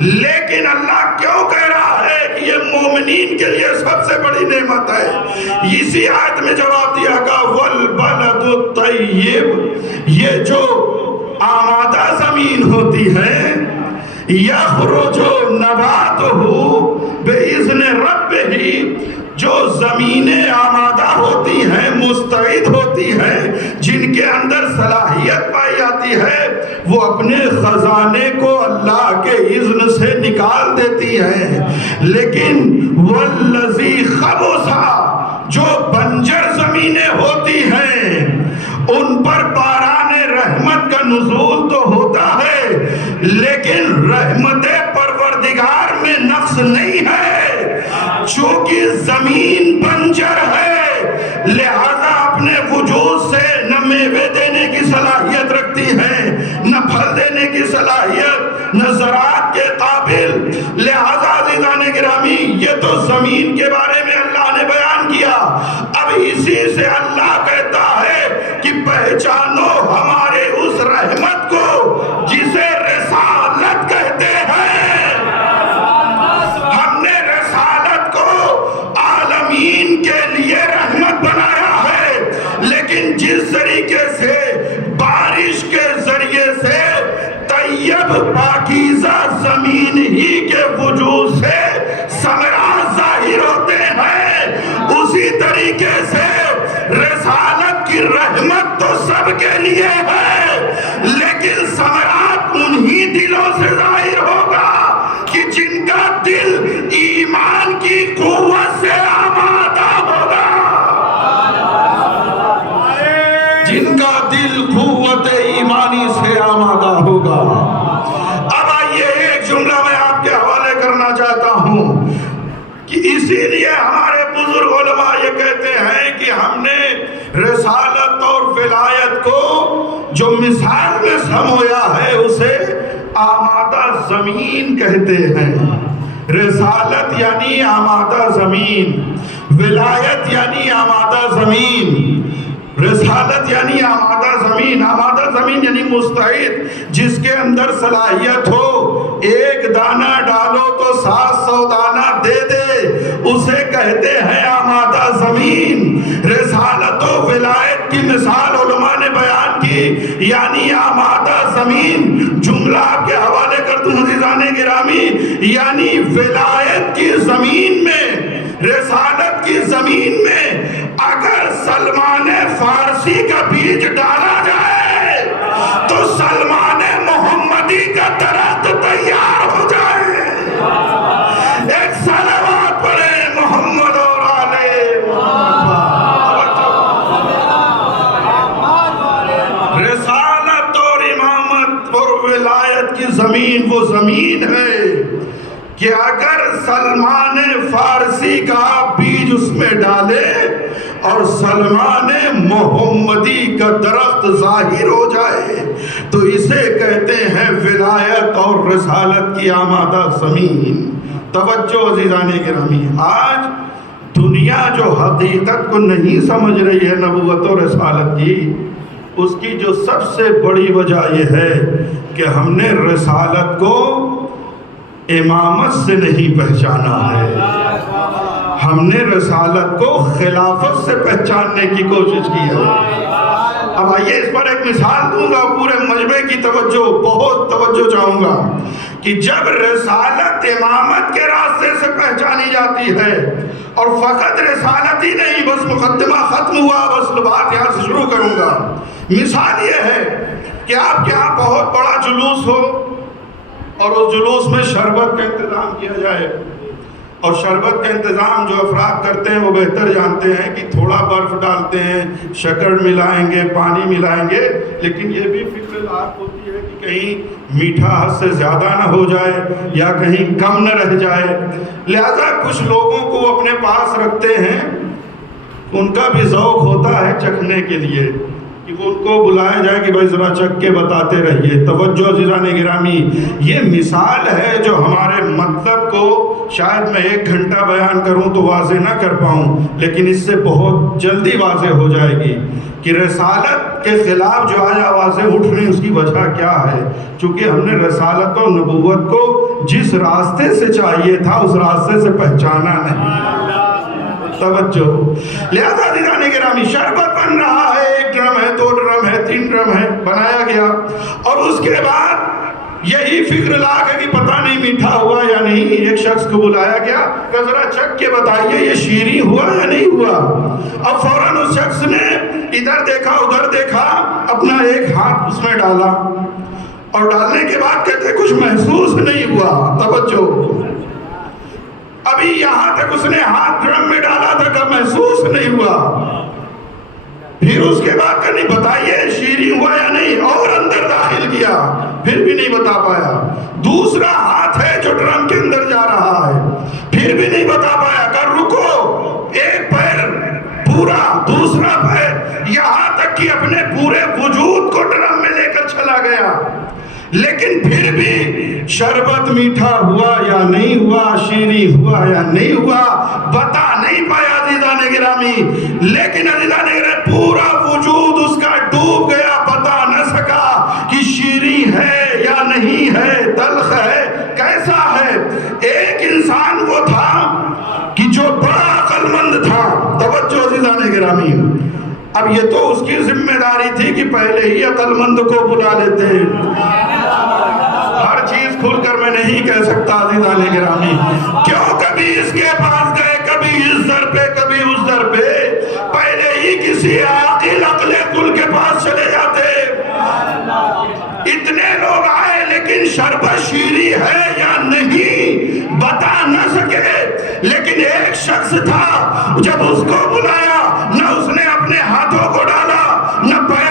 لیکن اللہ کیوں کہہ رہا ہے کہ یہ مومنین کے لیے سب سے بڑی نعمت ہے؟ اسی آیت میں جواب دیا گا والبلد الطیب. یہ جو آمادہ زمین ہوتی ہے یخرج نباتہ بإذن ربہ، جو زمینیں آمادہ ہوتی ہیں، مستعد ہوتی ہیں، جن کے اندر صلاحیت پائی جاتی ہے، وہ اپنے خزانے کو اللہ کے اذن سے نکال دیتی ہیں. لیکن والذی خبثا، جو بنجر زمینیں ہوتی ہیں، ان پر باران رحمت کا نزول تو ہوتا ہے لیکن رحمت پروردگار میں نقص نہیں ہے. چونکہ زمین بنجر ہے لہذا اپنے وجود سے نہ میوے دینے کی صلاحیت رکھتی ہے، نہ پھل دینے کی صلاحیت، نہ زراعت کے قابل. لہذا عزیزان گرامی یہ تو زمین کے بارے میں اللہ نے بیان کیا. اب اسی سے اللہ کہتا ہے کہ پہچانو ہمارے اس رحمت کو جسے رسالت کہتے ہیں. ہم نے رسالت کو عالمین کے لیے رحمت بنایا ہے، لیکن جس طریقے سے بارش کے ذریعے سے طیب پاکیزہ زمین ہی کے وجود سے ثمرات ظاہر ہوتے ہیں، اسی طریقے سے رسالت کی رحمت تو سب کے جن کا دل قوت ایمانی سے آمادہ ہوگا۔ اب آئیے ایک جملہ میں آپ کے حوالے کرنا چاہتا ہوں کہ اسی لیے ہمارے بزرگ علماء یہ کہتے ہیں کہ ہم نے رسالت اور ولایت کو جو مثال میں سمویا ہے اسے آمادہ زمین کہتے ہیں۔ رسالت یعنی آمادہ زمین، ولایت یعنی آمادہ زمین، رسالت یعنی آمادہ زمین، آمادہ زمین یعنی مستعد، جس کے اندر صلاحیت ہو، ایک دانہ ڈالو تو 700 دانہ دے دے، اسے کہتے ہیں آمادہ زمین۔ رسالت و ولایت کی مثال علماء نے بیان کی، یعنی آمادہ زمین۔ جملہ آپ کے حوالے کر دوں عزیزان گرامی، یعنی ولایت کی زمین میں، رسالت کی زمین میں اگر سلمان فارسی کا بیج ڈالا جائے تو سلمان محمدی کا درخت تیار ہو جائے۔ ایک صلوات پڑھیں محمد اور آلے محمد۔ رسالت اور امامت اور ولایت کی زمین وہ زمین ہے کہ اگر سلمان فارسی کا بیج اس میں ڈالے اور سلمان محمدی کا درخت ظاہر ہو جائے تو اسے کہتے ہیں ولایت اور رسالت کی آمادہ زمین۔ توجہ عزیزان گرامی، آج دنیا جو حقیقت کو نہیں سمجھ رہی ہے نبوت اور رسالت کی، اس کی جو سب سے بڑی وجہ یہ ہے کہ ہم نے رسالت کو امامت سے نہیں پہچانا ہے، ہم نے رسالت کو خلافت سے پہچاننے کی کوشش کی ہے۔ اب آئیے اس پر ایک مثال دوں گا، پورے مجمع کی توجہ، بہت توجہ چاہوں گا کہ جب رسالت امامت کے راستے سے پہچانی جاتی ہے، اور فقط رسالت ہی نہیں، بس مقدمہ ختم ہوا، بس بات یہاں سے شروع کروں گا۔ مثال یہ ہے کہ آپ کے یہاں بہت بڑا جلوس ہو اور اس جلوس میں شربت کا انتظام کیا جائے، اور شربت کا انتظام جو افراد کرتے ہیں وہ بہتر جانتے ہیں کہ تھوڑا برف ڈالتے ہیں، شکر ملائیں گے، پانی ملائیں گے، لیکن یہ بھی فکر لاحق ہوتی ہے کہ کہیں میٹھا حد سے زیادہ نہ ہو جائے یا کہیں کم نہ رہ جائے، لہذا کچھ لوگوں کو اپنے پاس رکھتے ہیں، ان کا بھی ذوق ہوتا ہے چکھنے کے لیے کہ وہ ان کو بلایا جائے کہ بھائی ذرا چکھ کے بتاتے رہیے۔ توجہ عزیزان گرامی، یہ مثال ہے جو ہمارے مطلب کو شاید میں 1 گھنٹہ بیان کروں تو واضح نہ کر پاؤں، لیکن اس سے بہت جلدی واضح ہو جائے گی کہ رسالت کے خلاف جو آج آوازیں اٹھ رہی ہیں اس کی وجہ کیا ہے۔ چونکہ ہم نے رسالت و نبوت کو جس راستے سے چاہیے تھا اس راستے سے پہچانا نہیں۔ توجہ، لہذا عزیزان گرامی، شربت بن رہا ہے، 1 ڈرم ہے، 2 ڈرم ہے، 3 ڈرم ہے، بنایا گیا، اور اس کے بعد یہی فکر لاحق ہے کہ پتہ نہیں میٹھا ہوا یا نہیں۔ ایک شخص کو بلایا گیا کہ ذرا چکھ کے بتائیے یہ شیریں ہوا یا نہیں ہوا۔ اب فوراً اس شخص نے ادھر دیکھا ادھر دیکھا، اپنا ایک ہاتھ اس میں ڈالا، اور ڈالنے کے بعد کہتے کچھ محسوس نہیں ہوا۔ توجہ، ابھی یہاں تک اس نے ہاتھ ڈرم میں ڈالا تھا کہ محسوس نہیں ہوا، پھر اس کے بعد کہ نہیں بتائیے شیریں ہوا یا نہیں، اور اندر داخل کیا، پھر بھی نہیں بتا پایا۔ دوسرا ہاتھ ہے جو ڈرم کے اندر جا رہا ہے، پھر بھی نہیں بتا پایا، کہ رکو، ایک پیر پورا، دوسرا پیر، یہاں تک کہ اپنے پورے وجود کو ڈرم میں لے کر چلا گیا، لیکن پھر بھی شربت میٹھا ہوا یا نہیں ہوا، شیریں ہوا یا نہیں ہوا، بتا نہیں پایا عزیزان گرامی۔ لیکن عزیزان گرامی، پورا وجود اس کا ڈوب گیا، بتا نہ سکا کہ شیریں ہے یا نہیں ہے، تلخ ہے، کیسا ہے۔ ایک انسان وہ تھا کہ جو بڑا عقل مند تھا۔ توجہ عزیزان گرامی، اب یہ تو اس کی ذمہ داری تھی کہ پہلے ہی عقل مند کو بلا لیتے۔ ہر چیز کھل کر میں نہیں کہہ سکتا عزیزان گرامی، کیوں کبھی اس کے پاس گئے، کبھی اس در پہ، کبھی اس در پہ، پہلے ہی کسی عاقل عقل کل کے پاس چلے جاتے۔ اتنے لوگ آئے لیکن شربت شیریں ہے یا نہیں بتا نہ سکے، لیکن ایک شخص تھا جب اس کو بلایا، نہ اس نے اپنے ہاتھوں کو ڈالا، نہ پیر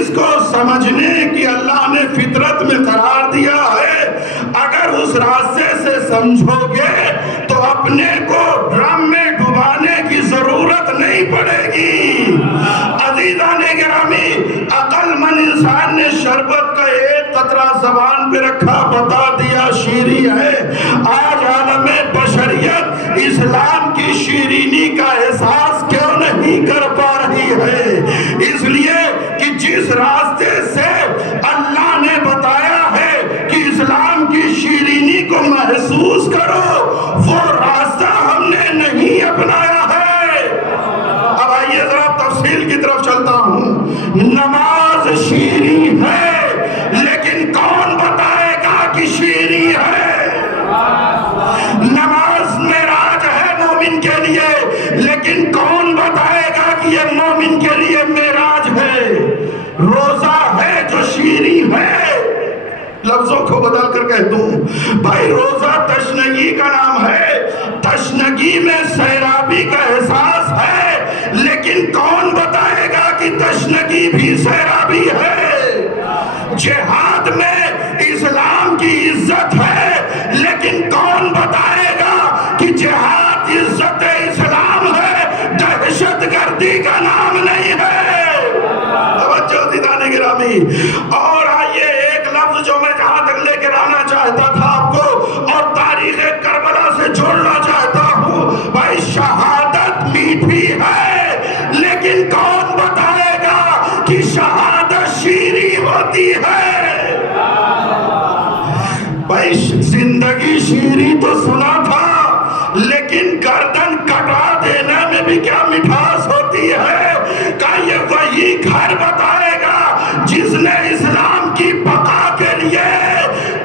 چیز کو سمجھنے کی اللہ نے فطرت میں قرار دیا ہے، اگر اس راستے سے سمجھو گے تو اپنے کو ڈرم میں ڈبانے کی ضرورت نہیں پڑے گی۔ عزیزان گرامی، عقل مند انسان نے شربت کا ایک قطرہ زبان پہ رکھا، بتا دیا شیریں ہے۔ آج عالم بشریت اسلام کی شیرینی کا احساس کیوں نہیں کر پا رہی ہے؟ اس لیے کہ جس راستے سے اللہ نے بتایا ہے کہ اسلام کی شیرینی کو محسوس کرو، وہ راستہ ہم نے نہیں اپنایا ہے۔ اب آئیے ذرا تفصیل کی طرف چلتا ہوں۔ نماز شیریں ہے، لیکن کون بتائے گا کہ شیریں ہے؟ نماز معراج ہے مومن کے لیے، لیکن کون بتائے گا کہ یہ مومن کے لیے معراج ہے؟ روزہ ہے جو شیریں ہے، لفظوں کو بدل کر کہہ دوں بھائی، روزہ تشنگی کا نام ہے، تشنگی میں سیرابی کا احساس ہے، لیکن کون بتائے گا کہ تشنگی بھی سیرابی ہے؟ جہاد میں اسلام کی عزت ہے، لیکن کون بتائے گا کہ جہاد عزت اسلام ہے، دہشت گردی کا نام نہیں ہے؟ توجہ دیدان گرامی، اور آئیے ایک لفظ جو میں جہاں تک لے کر آنا چاہتا تھا آپ کو اور تاریخ کربلا سے جوڑنا چاہتا ہوں، بھائی شہادت میٹھی ہے، لیکن کون بتائے گا کہ شہادت شیریں ہوتی ہے؟ بھائی زندگی شیریں تو سنا تھا، لیکن گردن کٹا دینے میں بھی کیا مٹھاس ہوتی ہے؟ کیا یہ وہی گھر بتائے گا جس نے اسلام کی بقا کے لیے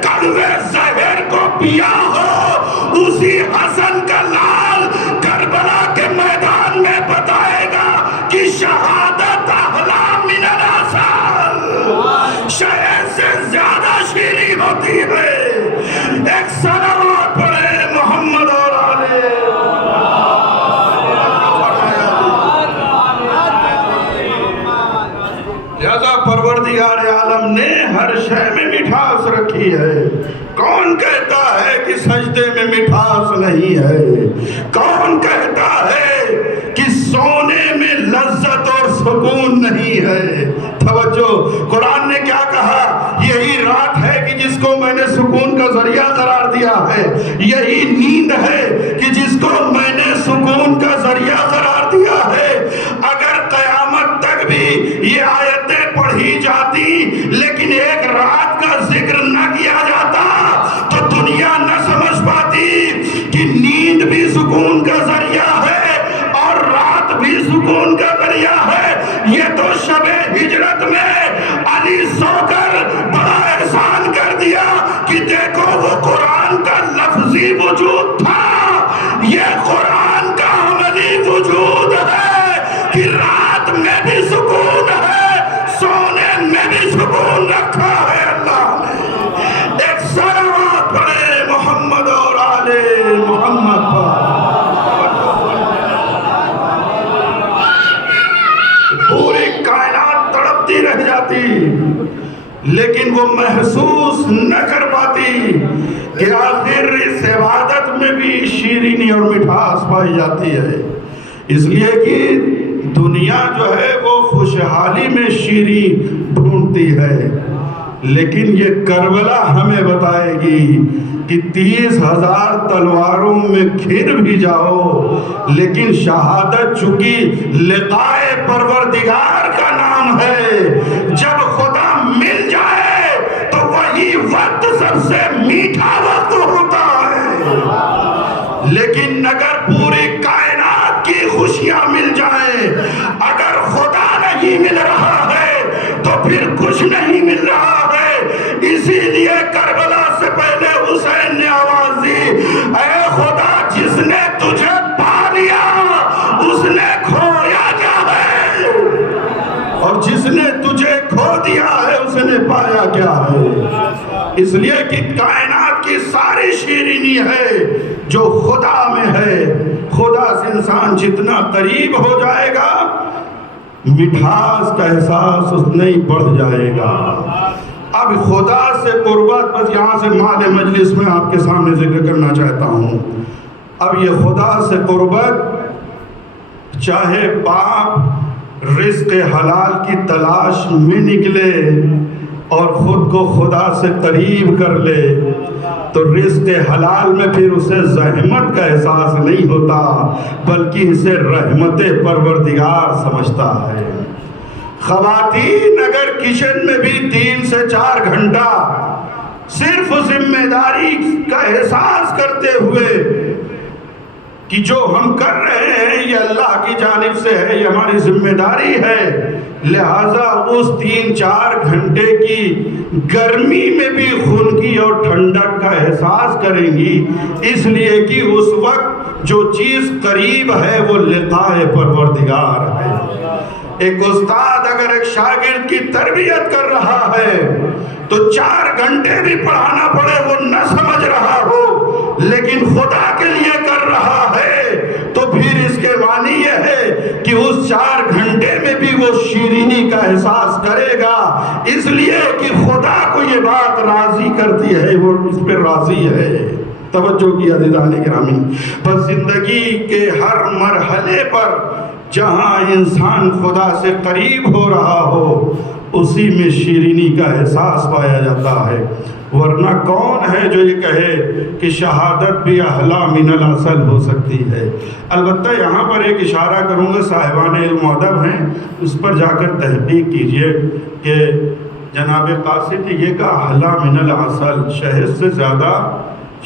کڑوے زہر کو پیا ہو؟ اسی حسن کا لال کربلا کے میدان میں بتائے گا کہ شہادت احلی من العسل، شہد سے زیادہ شیریں ہوتی ہے۔ ایک صلوات پڑھے محمد اور آلہ۔ لہذا پروردگار عالم نے ہر شے میں مٹھاس رکھی ہے۔ کون کہتا ہے کہ سجدے میں مٹھاس نہیں ہے؟ کون کہتا ہے کہ سونے میں لذت اور سکون نہیں ہے؟ توجہ، قرآن نے کیا کہا؟ یہی رات ہے کہ جس کو میں نے سکون کا ذریعہ قرار دیا ہے، یہی نیند ہے کہ جس کو میں نے سکون کا ذریعہ قرار دیا ہے۔ اگر قیامت تک بھی یہ آیتیں پڑھی جاتی لیکن ایک رات کا ذکر نہ کیا جاتا تو دنیا نہ سمجھ پاتی کہ نیند بھی سکون کا ذریعہ ہے اور رات بھی سکون کا ذریعہ ہے۔ یہ تو شب ہجرت میں علی سو کر بڑا احسان کر دیا کہ دیکھو وہ قرآن کا لفظی وجود تھا، یہ قرآن کا عملی وجود ہے کہ رات میں بھی سکون ہے، سونے میں بھی سکون رکھا ہے اللہ نے۔ ایک صلوات پڑھے محمد اور آلِ محمد پر۔ پوری کائنات تڑپتی رہ جاتی لیکن وہ محسوس نہ کر پاتی کہ آخر اس عبادت میں بھی شیرینی اور مٹھاس پائی جاتی ہے۔ اس لیے کہ دنیا جو ہے وہ خوشحالی میں شیریں ڈھونڈتی ہے، لیکن یہ کربلا ہمیں بتائے گی کہ 30,000 تلواروں میں گھر بھی جاؤ، لیکن شہادت چونکہ لقائے پروردگار کا نام ہے، جب خدا مل جائے تو وہی وقت سب سے میٹھا وقت ہوتا ہے۔ لیکن اگر پوری کائنات کی خوشیاں مل جائیں، اگر خدا نہیں مل رہا ہے تو پھر کچھ نہیں مل رہا ہے۔ اسی لیے کربلا سے پہلے حسین نے آواز دی، اے خدا جس نے تجھے پا لیا اس نے کھویا کیا ہے، اور جس نے تجھے کھو دیا ہے اس نے پایا کیا ہے۔ اس لیے کہ کائنات کی ساری شیرینی ہے جو خدا میں ہے۔ خدا سے انسان جتنا قریب ہو جائے گا مٹھاس کا احساس اس نہیں بڑھ جائے گا۔ اب خدا سے قربت، بس یہاں سے مال مجلس میں آپ کے سامنے ذکر کرنا چاہتا ہوں۔ اب یہ خدا سے قربت، چاہے باپ رزق حلال کی تلاش میں نکلے اور خود کو خدا سے قریب کر لے تو رزق حلال میں پھر اسے زحمت کا احساس نہیں ہوتا، بلکہ اسے رحمت پروردگار سمجھتا ہے۔ خواتین اگر کچن میں بھی 3 سے 4 گھنٹہ صرف ذمہ داری کا احساس کرتے ہوئے کہ جو ہم کر رہے ہیں یہ اللہ کی جانب سے ہے، یہ ہماری ذمہ داری ہے، لہٰذا اس 3-4 گھنٹے کی گرمی میں بھی خنکی اور ٹھنڈک کا احساس کریں گی، اس لیے کہ اس وقت جو چیز قریب ہے وہ لقاء پروردگار ہے۔ ایک استاد اگر ایک شاگرد کی تربیت کر رہا ہے تو 4 گھنٹے بھی پڑھانا پڑے وہ نہ سمجھ رہا ہو لیکن خدا کے لیے کر رہا ہے تو پھر اس کے معنی یہ ہے کہ اس 4 گھنٹے میں بھی وہ شیرینی کا احساس کرے گا، اس لیے کہ خدا کو یہ بات راضی کرتی ہے، وہ اس پہ راضی ہے۔ توجہ کی عزیزان گرامی، بس زندگی کے ہر مرحلے پر جہاں انسان خدا سے قریب ہو رہا ہو اسی میں شیرینی کا احساس پایا جاتا ہے، ورنہ کون ہے جو یہ کہے کہ شہادت بھی احلی من العسل ہو سکتی ہے۔ البتہ یہاں پر ایک اشارہ کروں گا، صاحبان علم و ادب ہیں اس پر جا کر تحقیق کیجئے کہ جناب قاسم نے یہ کہا احلی من العسل، شہد سے زیادہ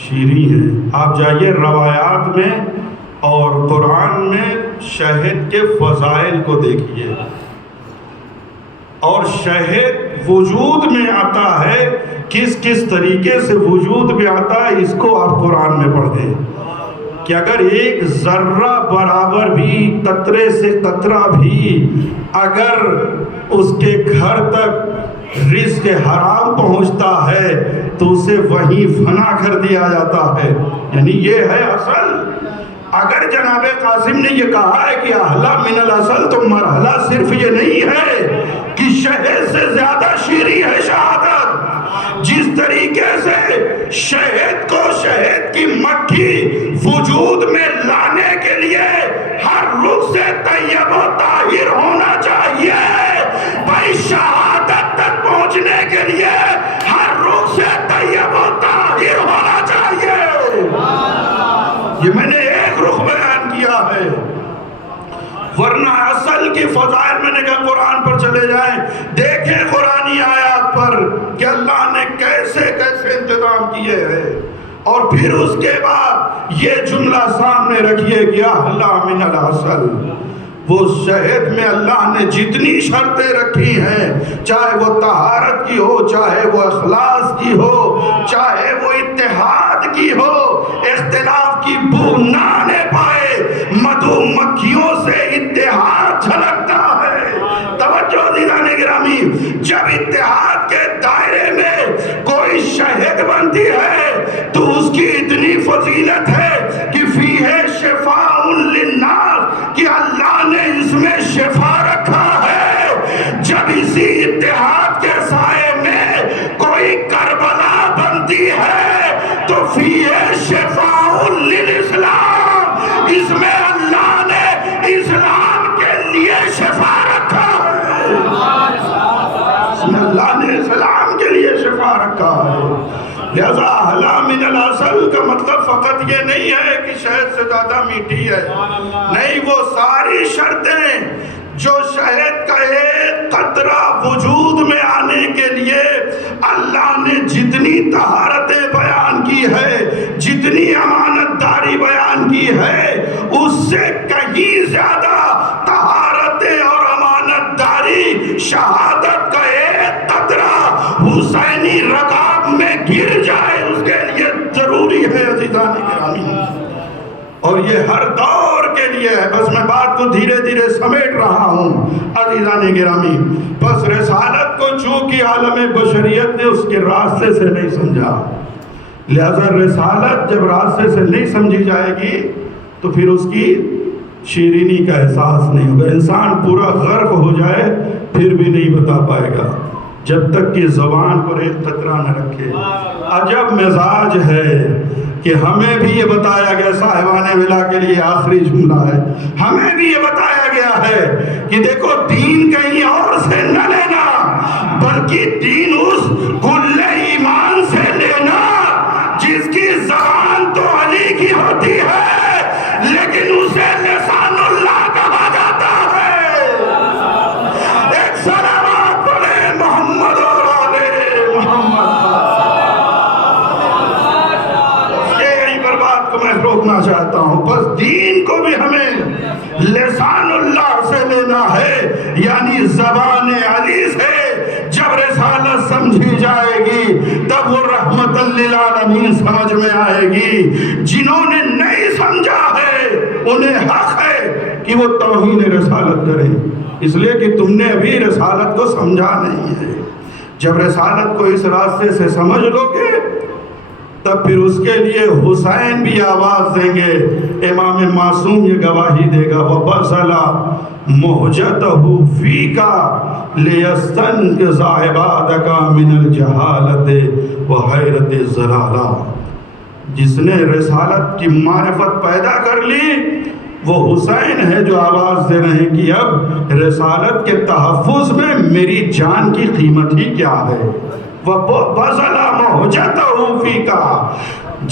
شیریں ہے۔ آپ جائیے روایات میں اور قرآن میں شہد کے فضائل کو دیکھیے، اور شہد وجود میں آتا ہے، کس کس طریقے سے وجود میں آتا ہے اس کو آپ قرآن میں پڑھ دیں کہ اگر ایک ذرہ برابر بھی، قطرے سے قطرہ بھی اگر اس کے گھر تک رزق حرام پہنچتا ہے تو اسے وہیں فنا کر دیا جاتا ہے، یعنی یہ ہے اصل۔ اگر جناب قاسم نے یہ کہا ہے کہ احلی من العسل تو مرحلہ صرف یہ نہیں ہے کہ شہد سے زیادہ شیریں ہے شہادت، جس طریقے سے شہد کو، شہد کی مکھی وجود میں لانے کے لیے ہر رخ سے طیب و طاہر ہونا چاہیے، بھائی شہادت تک پہنچنے کے لیے ہر رخ سے طیب و طاہر ہونا چاہیے۔ یہ میں نے ایک رخ بیان کیا ہے، ورنہ اصل کی فضائل میں نے کہا قرآن پر چلے جائیں، دیکھیں قرآنی آیات پر کہ اللہ نے کیسے کیسے انتظام کیے ہیں، اور پھر اس کے بعد یہ جملہ سامنے رکھیے کہ احلی من العسل، وہ شہد میں اللہ نے جتنی شرطیں رکھی ہیں، چاہے وہ طہارت کی ہو، چاہے وہ اخلاص کی ہو، چاہے وہ اتحاد کی ہو، اختلاف کی بو نہ آنے پائے، مدھو مکھیوں سے اتحاد جھلکتا ہے۔ توجہ عزیزان گرامی، جب اتحاد کے دائرے میں کوئی شہد بنتی ہے تو اس کی اتنی فضیلت ہے کہ فیہ شفاء للناس، کہ اللہ نے اس میں شفا رکھا ہے۔ جب اسی اتحاد کے سائے میں کوئی کربلا بنتی ہے تو فیہ شفاء للاسلام، اس میں اللہ نے اسلام کے لیے شفا رکھا ہے، اس میں اللہ نے اسلام کے لیے شفا رکھا ہے۔ لہذا احلی من العسل کا مطلب فقط یہ نہیں ہے کہ شہد سے زیادہ میٹھی ہے، نہیں، وہ ساری شرطیں جو شہد کا ایک قطرہ وجود میں آنے کے لیے اللہ نے جتنی طہارتیں بیان کی ہے، جتنی امانت داری بیان کی ہے، اس سے کہیں زیادہ طہارتیں اور امانت داری شہادت کا ایک قطرہ حسینی رکاب میں گر جائے اس کے لیے ضروری ہے عزیزان گرامی، اور یہ ہر دور کے لیے ہے۔ بس میں بات کو دھیرے دھیرے سمیٹ رہا ہوں عزیزان گرامی، بس رسالت کو چونکہ عالم بشریت نے اس کے راستے سے نہیں سمجھا، لہذا رسالت جب راستے سے نہیں سمجھی جائے گی تو پھر اس کی شیرینی کا احساس نہیں ہوگا. انسان پورا غرق ہو جائے پھر بھی نہیں بتا پائے گا جب تک کہ زبان پر ایک قطرہ نہ رکھے. عجب مزاج ہے کہ ہمیں بھی یہ بتایا گیا، صاحبان ولا کے لیے آخری جملہ ہے، ہمیں بھی یہ بتایا گیا ہے کہ دیکھو دین کہیں اور سے نہ لینا، بلکہ دین اس کل ایمان سے لینا جس کی زبان تو علی کی ہوتی ہے لیکن اسے لسان اللہ کہا جاتا ہے. ایک صلوات پڑھے محمد اور آل محمد. یہی پر بات کو میں روکنا چاہتا ہوں. بس دین کو بھی ہمیں لسان اللہ سے لینا ہے، یعنی زبان علی سے. جب رسالت سمجھی جائے گی تب وہ رحمت للعالمین سمجھ میں آئے گی. جنہوں نے نہیں سمجھا ہے انہیں حق ہے کہ وہ توہین رسالت کریں، اس لیے کہ تم نے ابھی رسالت کو سمجھا نہیں ہے. جب رسالت کو اس راستے سے سمجھ لو گے تب پھر اس کے لیے حسین بھی آواز دیں گے. امام معصوم یہ گواہی دے گا وَبَذَلَ مُحْجَتَهُ فِيكَ لِيَسْتَنْقِذَ عِبَادَكَ مِنَ الْجَهَالَةِ وَحَيْرَةِ الضَّلَالَةِ. جس نے رسالت کی معرفت پیدا کر لی وہ حسین ہے جو آواز دے رہے ہیں کہ اب رسالت کے تحفظ میں میری جان کی قیمت ہی کیا ہے. وَبَذَلَ مُحْجَتَهُ فِيكَ.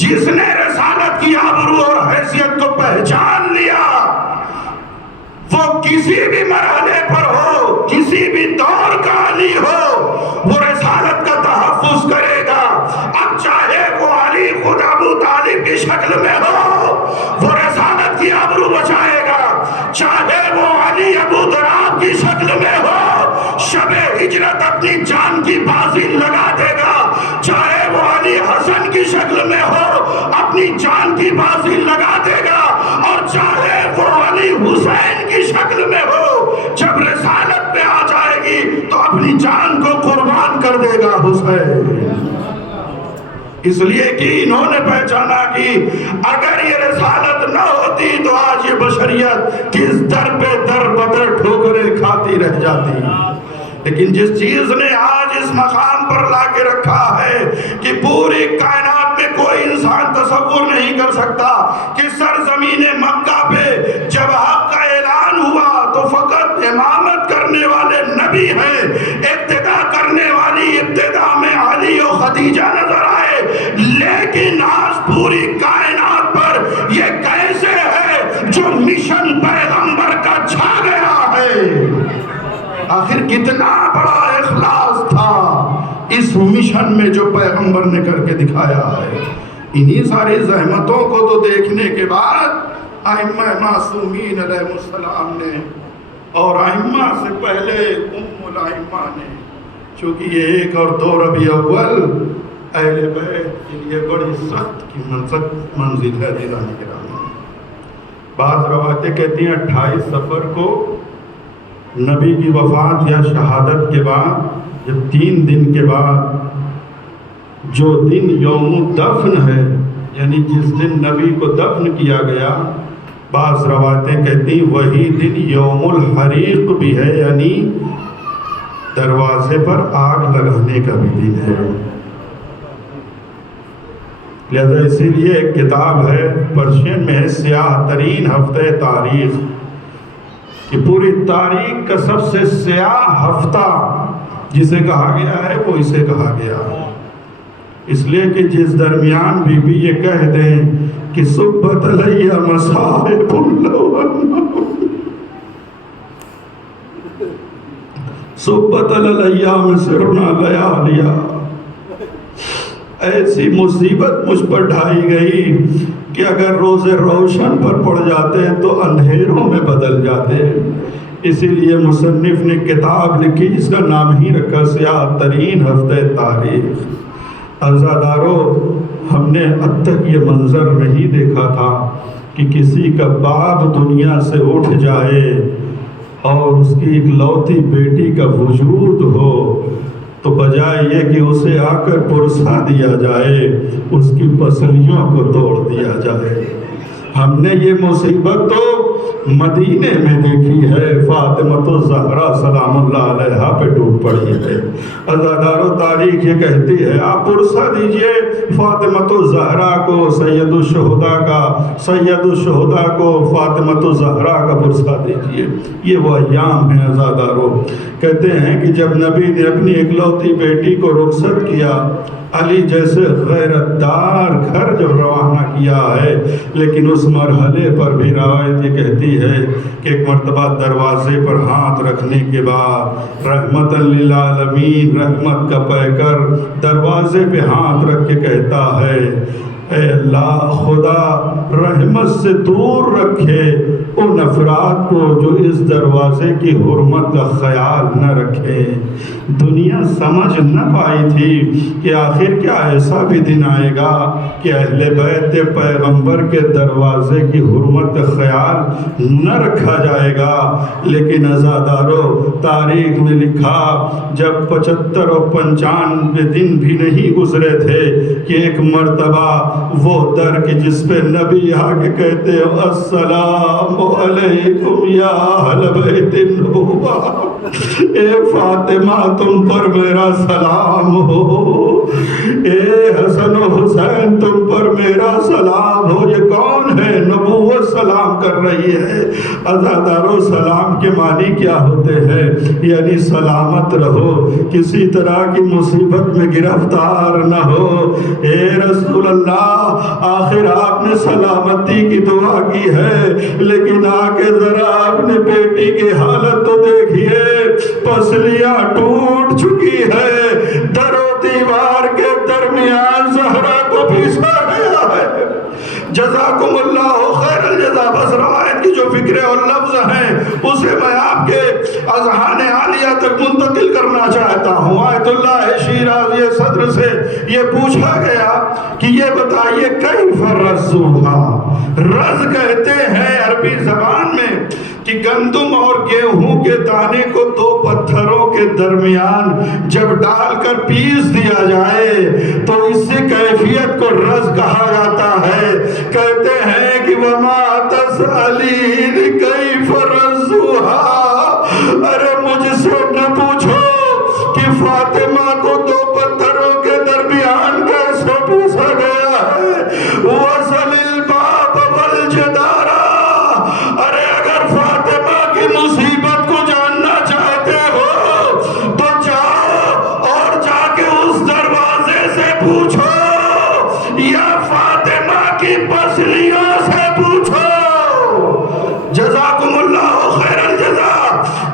جس نے رسالت کی آبرو اور حیثیت کو پہچان لیا وہ کسی بھی مرحلے پر ہو، کسی بھی دور کا علی ہو، وہ رسالت کا تحفظ کرے گا. اب چاہے وہ علی خود ابو طالب کی شکل میں ہو وہ رسالت کی آبرو بچائے گا، چاہے وہ علی ابو طالب کی شکل میں ہو شب ہجرت اپنی جان کی بازی لگا دے گا، چاہے وہ علی حسن کی شکل میں ہو اپنی جان کی بازی لگا دے گا، اور چاہے وہ علی حسین کی شکل میں ہو جب رسالت پہ آ جائے گی تو اپنی جان کو قربان کر دے گا حسین. اس لیے کہ انہوں نے پہچانا کہ اگر یہ رسالت نہ ہوتی تو آج یہ بشریت کس در پہ در بدر ٹھوکریں کھاتی رہ جاتی. لیکن جس چیز نے آج اس مقام پر لا کے رکھا ہے کہ پوری کائنات میں کوئی انسان تصور نہیں کر سکتا کہ سرزمین مکہ پہ جب حق کا اعلان ہوا تو فقط امامت کرنے والے نبی ہیں، ابتدا کرنے والی ابتدا میں علی و خدیجہ نظر آئے، لیکن آج پوری کائنات پر یہ کیسے ہے جو مشن پیغمبر کا چھا گیا ہے. آخر کتنا بڑا اخلاص تھا اس مشن میں جو پیغمبر نے کر کے دکھایا ہے. انہی ساری زحمتوں کو تو دیکھنے کے بعد ائمہ معصومین علیہ السلام نے اور ائمہ سے پہلے الائمہ نے، چونکہ یہ 1 اور 2 ربیع اول اہل بیت کے لیے بڑی سخت کی منزل ہے دیدان کرام. بعض روایتیں کہتی ہیں 28 صفر کو نبی کی وفات یا شہادت کے بعد جب 3 دن کے بعد جو دن یوم دفن ہے یعنی جس دن نبی کو دفن کیا گیا، بعض روایتیں کہتی وہی دن یوم الحریق بھی ہے، یعنی دروازے پر آگ لگانے کا بھی دن ہے. لہذا اسی لیے ایک کتاب ہے پرشین میں سیاہ ترین ہفتہ تاریخ، کہ پوری تاریخ کا سب سے سیاہ ہفتہ جسے کہا گیا ہے وہ اسے کہا گیا ہے. اس لیے کہ جس درمیان بی یہ کہہ دیں کہ صبت علیہ مصائب صبت علیہ مسرنا لیالیا، ایسی مصیبت مجھ پر ڈھائی گئی کہ اگر روز روشن پر پڑ جاتے ہیں تو اندھیروں میں بدل جاتے ہیں. اسی لیے مصنف نے کتاب لکھی جس کا نام ہی رکھا سیاہ ترین ہفتہ تاریخ. عزادارو، ہم نے اب تک یہ منظر نہیں دیکھا تھا کہ کسی کا باپ دنیا سے اٹھ جائے اور اس کی اکلوتی بیٹی کا وجود ہو تو بجائے یہ کہ اسے آ کر پرسا دیا جائے اس کی پسلیوں کو توڑ دیا جائے. ہم نے یہ مصیبت تو مدینے میں دیکھی ہے، فاطمۃ الزہرا سلام اللہ علیہا پہ ٹوٹ پڑی ہے۔ عزادارو تاریخ یہ کہتی ہے، آپ پرسہ دیجئے فاطمۃ الزہرا کو، سید الشہداء کو فاطمۃ الزہرا کا پرسہ دیجئے۔ یہ وہ ایام ہیں عزادارو، کہتے ہیں کہ جب نبی نے اپنی اکلوتی بیٹی کو رخصت کیا، علی جیسے غیرت دار گھر جب روانہ کیا ہے، لیکن اس مرحلے پر بھی روایت یہ کہتی ہے کہ ایک مرتبہ دروازے پر ہاتھ رکھنے کے بعد رحمت للعالمین، رحمت کا پیکر دروازے پہ ہاتھ رکھ کے کہتا ہے، اے اللہ خدا رحمت سے دور رکھے ان افراد کو جو اس دروازے کی حرمت کا خیال نہ رکھیں۔ دنیا سمجھ نہ پائی تھی کہ آخر کیا ایسا بھی دن آئے گا کہ اہل بیت پیغمبر کے دروازے کی حرمت کا خیال نہ رکھا جائے گا، لیکن عزادارو تاریخ میں لکھا جب 75 اور 95 دن بھی نہیں گزرے تھے کہ ایک مرتبہ وہ در کہ جس پہ نبی آ کے کہتے ہیں السلام علیکم یا اہل بیت النبوہ، اے فاطمہ تم پر میرا سلام ہو، اے حسن و حسین تم پر میرا سلام ہو۔ یہ کون ہے؟ نبوت سلام کر رہی ہے۔ عزادارو سلام کے معنی کیا ہوتے ہیں؟ یعنی سلامت رہو، کسی طرح کی مصیبت میں گرفتار نہ ہو۔ اے رسول اللہ آخر آپ نے سلامتی کی دعا کی ہے، لیکن آگے ذرا آپ نے بیٹی کی حالت تو دیکھیے، پسلیاں ٹوٹ چکی ہے، در و دیوار کے درمیان زہرا کو پیسا گیا ہے۔ جزاکم اللہ خیر الجزا۔ بس روایت کی جو فکرے اور لفظ ہیں اسے میں آپ کے اذہان عالیہ تک منتقل کرنا چاہتا ہوں۔ آیت اللہ شیرازی صدر سے یہ پوچھا گیا کہ یہ بتائیے کیف رزوہا، رز کہتے ہیں عربی زبان میں کہ گندم اور گیہوں کے دانے کو دو پتھروں کے درمیان جب ڈال کر پیس دیا جائے تو اس سے کیفیت کو رز کہا جاتا ہے۔ کہتے ہیں کہ وما تسألین کیف رزوہا، ارے مجھ سے نہ پوچھو کہ فاطمہ کو دو پتھروں کے درمیان کیسے پیسا گیا ہے۔ وصل الباب والجدارا، ارے اگر فاطمہ کی مصیبت کو جاننا چاہتے ہو تو جاؤ اور جا کے اس دروازے سے پوچھو یا فاطمہ کی پسلیوں سے پوچھو۔ جزاکم اللہ خیر الجزا۔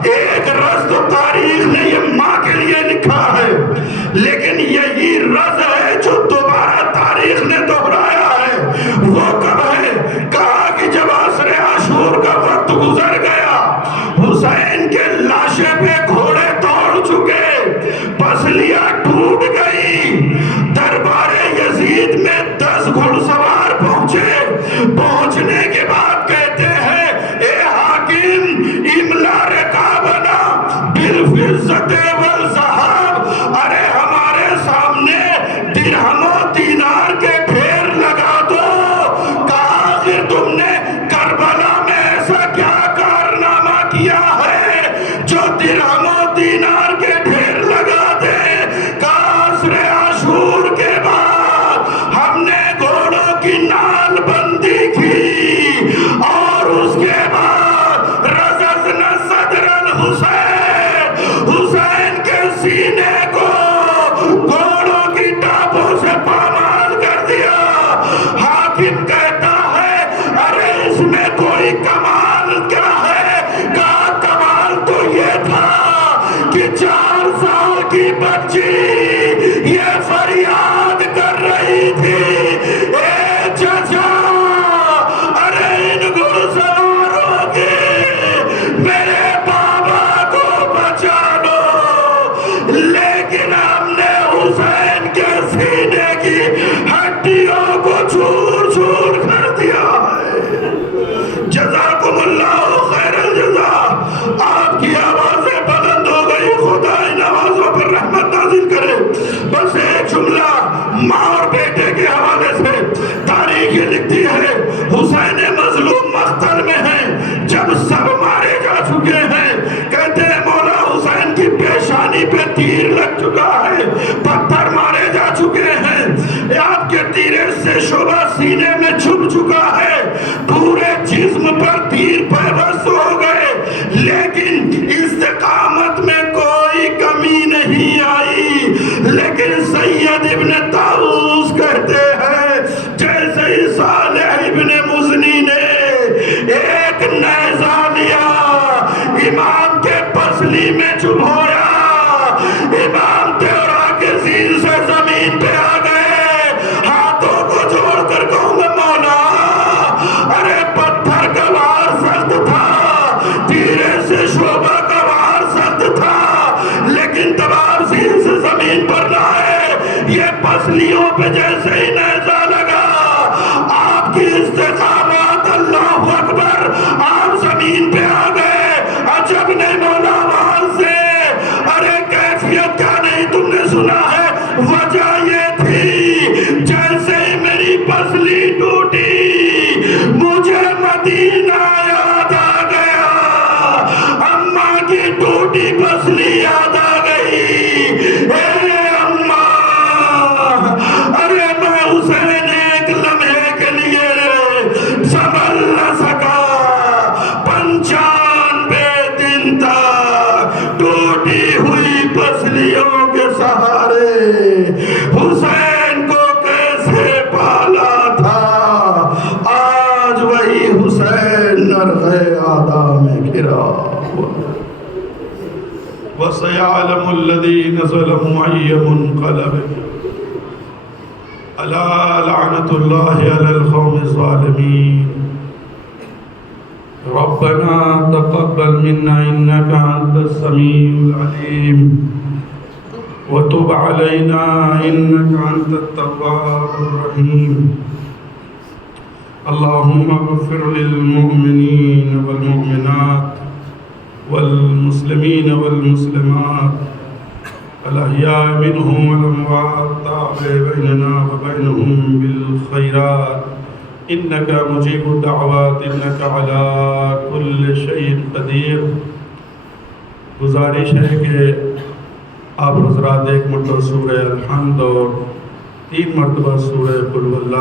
ایک رز تو تاریخ نے یہ ماں کے لیے لکھا ہے، لیکن یہی رز ہے جو دوبارہ تاریخ نے دہرایا ہے۔ وہ کب ہے؟ کہا کہ جب عصر عاشور کا وقت گزر گیا، حسین کے لاشے پہ گھوڑے توڑ چکے، پسلیاں ٹوٹ گئی، دربار یزید میں 10 گھڑ سوار پہنچنے کے بعد کہتے ہیں اے حاکم املا رکابنا بالفضة والذهب، ارے ہمارے سامنے درہم و دینار کے ڈھیر لگا دو۔ کہا آخر تم نے کربلا میں ایسا کیا کارنامہ کیا ہے جو درہم و دینار کے ڈھیر لگا دے؟ کہا عصر عاشور کے بعد ہم نے گھوڑوں کی نال بندی کی اور اس کے بعد رززنا صدر الحسین، حسین کے سینے کو گھوڑوں کی ٹاپوں سے پامال کر دیا۔ حاکم کہتا ہے ارے اس میں کوئی کمال کیا ہے؟ کہا کمال تو یہ تھا کہ 4 سال کی بچی یہ فریاد کر رہی تھی، اے چچا ارے ان گھڑسواروں کے میرے بابا کو بچا لو، لیکن ہم نے حسین کے سینے کی ہڈیوں کو چور چور کر دیا ہے۔ جزاکم اللہ خیر الجزا۔ آپ کی آوازیں بلند ہو گئی، خدا ان آوازوں پر رحمت نازل کرے۔ بس ایک جملہ ماں اور بیٹے کے حوالے سے تاریخ یہ لکھتی ہے، حسین مظلوم مقتل میں ہیں، جب شعبہ سینے میں چھپ چکا ہے، پورے جسم پر تیر پیوست ہو گئے، لیکن استقامت میں کوئی کمی نہیں آئی۔ لیکن سید ابن طاووس کہتے ہیں جیسے ہی صالح ابن مزنی نے ایک نیزہ لیا، امام کے پسلی میں چبھویا، امام تیورا کے زیر سے زمین پہ آ گئے، ہاتھوں کو جوڑ کر کہوں گا مولا، ارے پتھر کا وار سخت تھا، تیرے سے شعبہ کا وار سخت تھا، لیکن تبار زیر سے زمین پر لائے، یہ پسلیوں پہ جیسے ہی نیزہ لگا، آپ کی استقامت، اللہ اکبر، آپ زمین پہ آ گئے۔ عجب نہیں مولا وہاں سے، ارے کیفیت کیا نہیں تم نے سنا ہے؟ وجہ یہ تھی جیسے ہی میری پسلی ٹوٹی، مجھے مدینہ یاد آ گیا، اماں کی ٹوٹی پسلی یاد آ گئی، اے اماں، ارے میں حسین ایک لمحے کے لیے سنبھل نہ سکا، 95 دن تک ٹوٹی ہوئی پسلیوں کے سہارے حسین کو کیسے پالا تھا، آج وہی حسین نرغے آدھا میں گرا ہوا۔ وَسَيَعْلَمُ الَّذِينَ ظَلَمُوا أَيَّ مُنقَلَبٍ أَلَا لَعْنَةُ اللَّهِ عَلَى الْقَوْمِ الظَّالِمِينَ۔ ربنا تقبل منا إنك أنت السميع العليم وتب علينا إنك أنت التواب الرحيم۔ اللهم اغفر للمؤمنين والمؤمنات والمسلمين والمسلمات الأحياء منهم والأموات، تابع بيننا وبينهم بالخيرات إنك مجيب الدعوات إنك على كل شيء قدير۔ گزارش ہے کہ آپ حضرات ایک مرتبہ سورہ الحمد اور 3 مرتبہ سورہ قل هو اللہ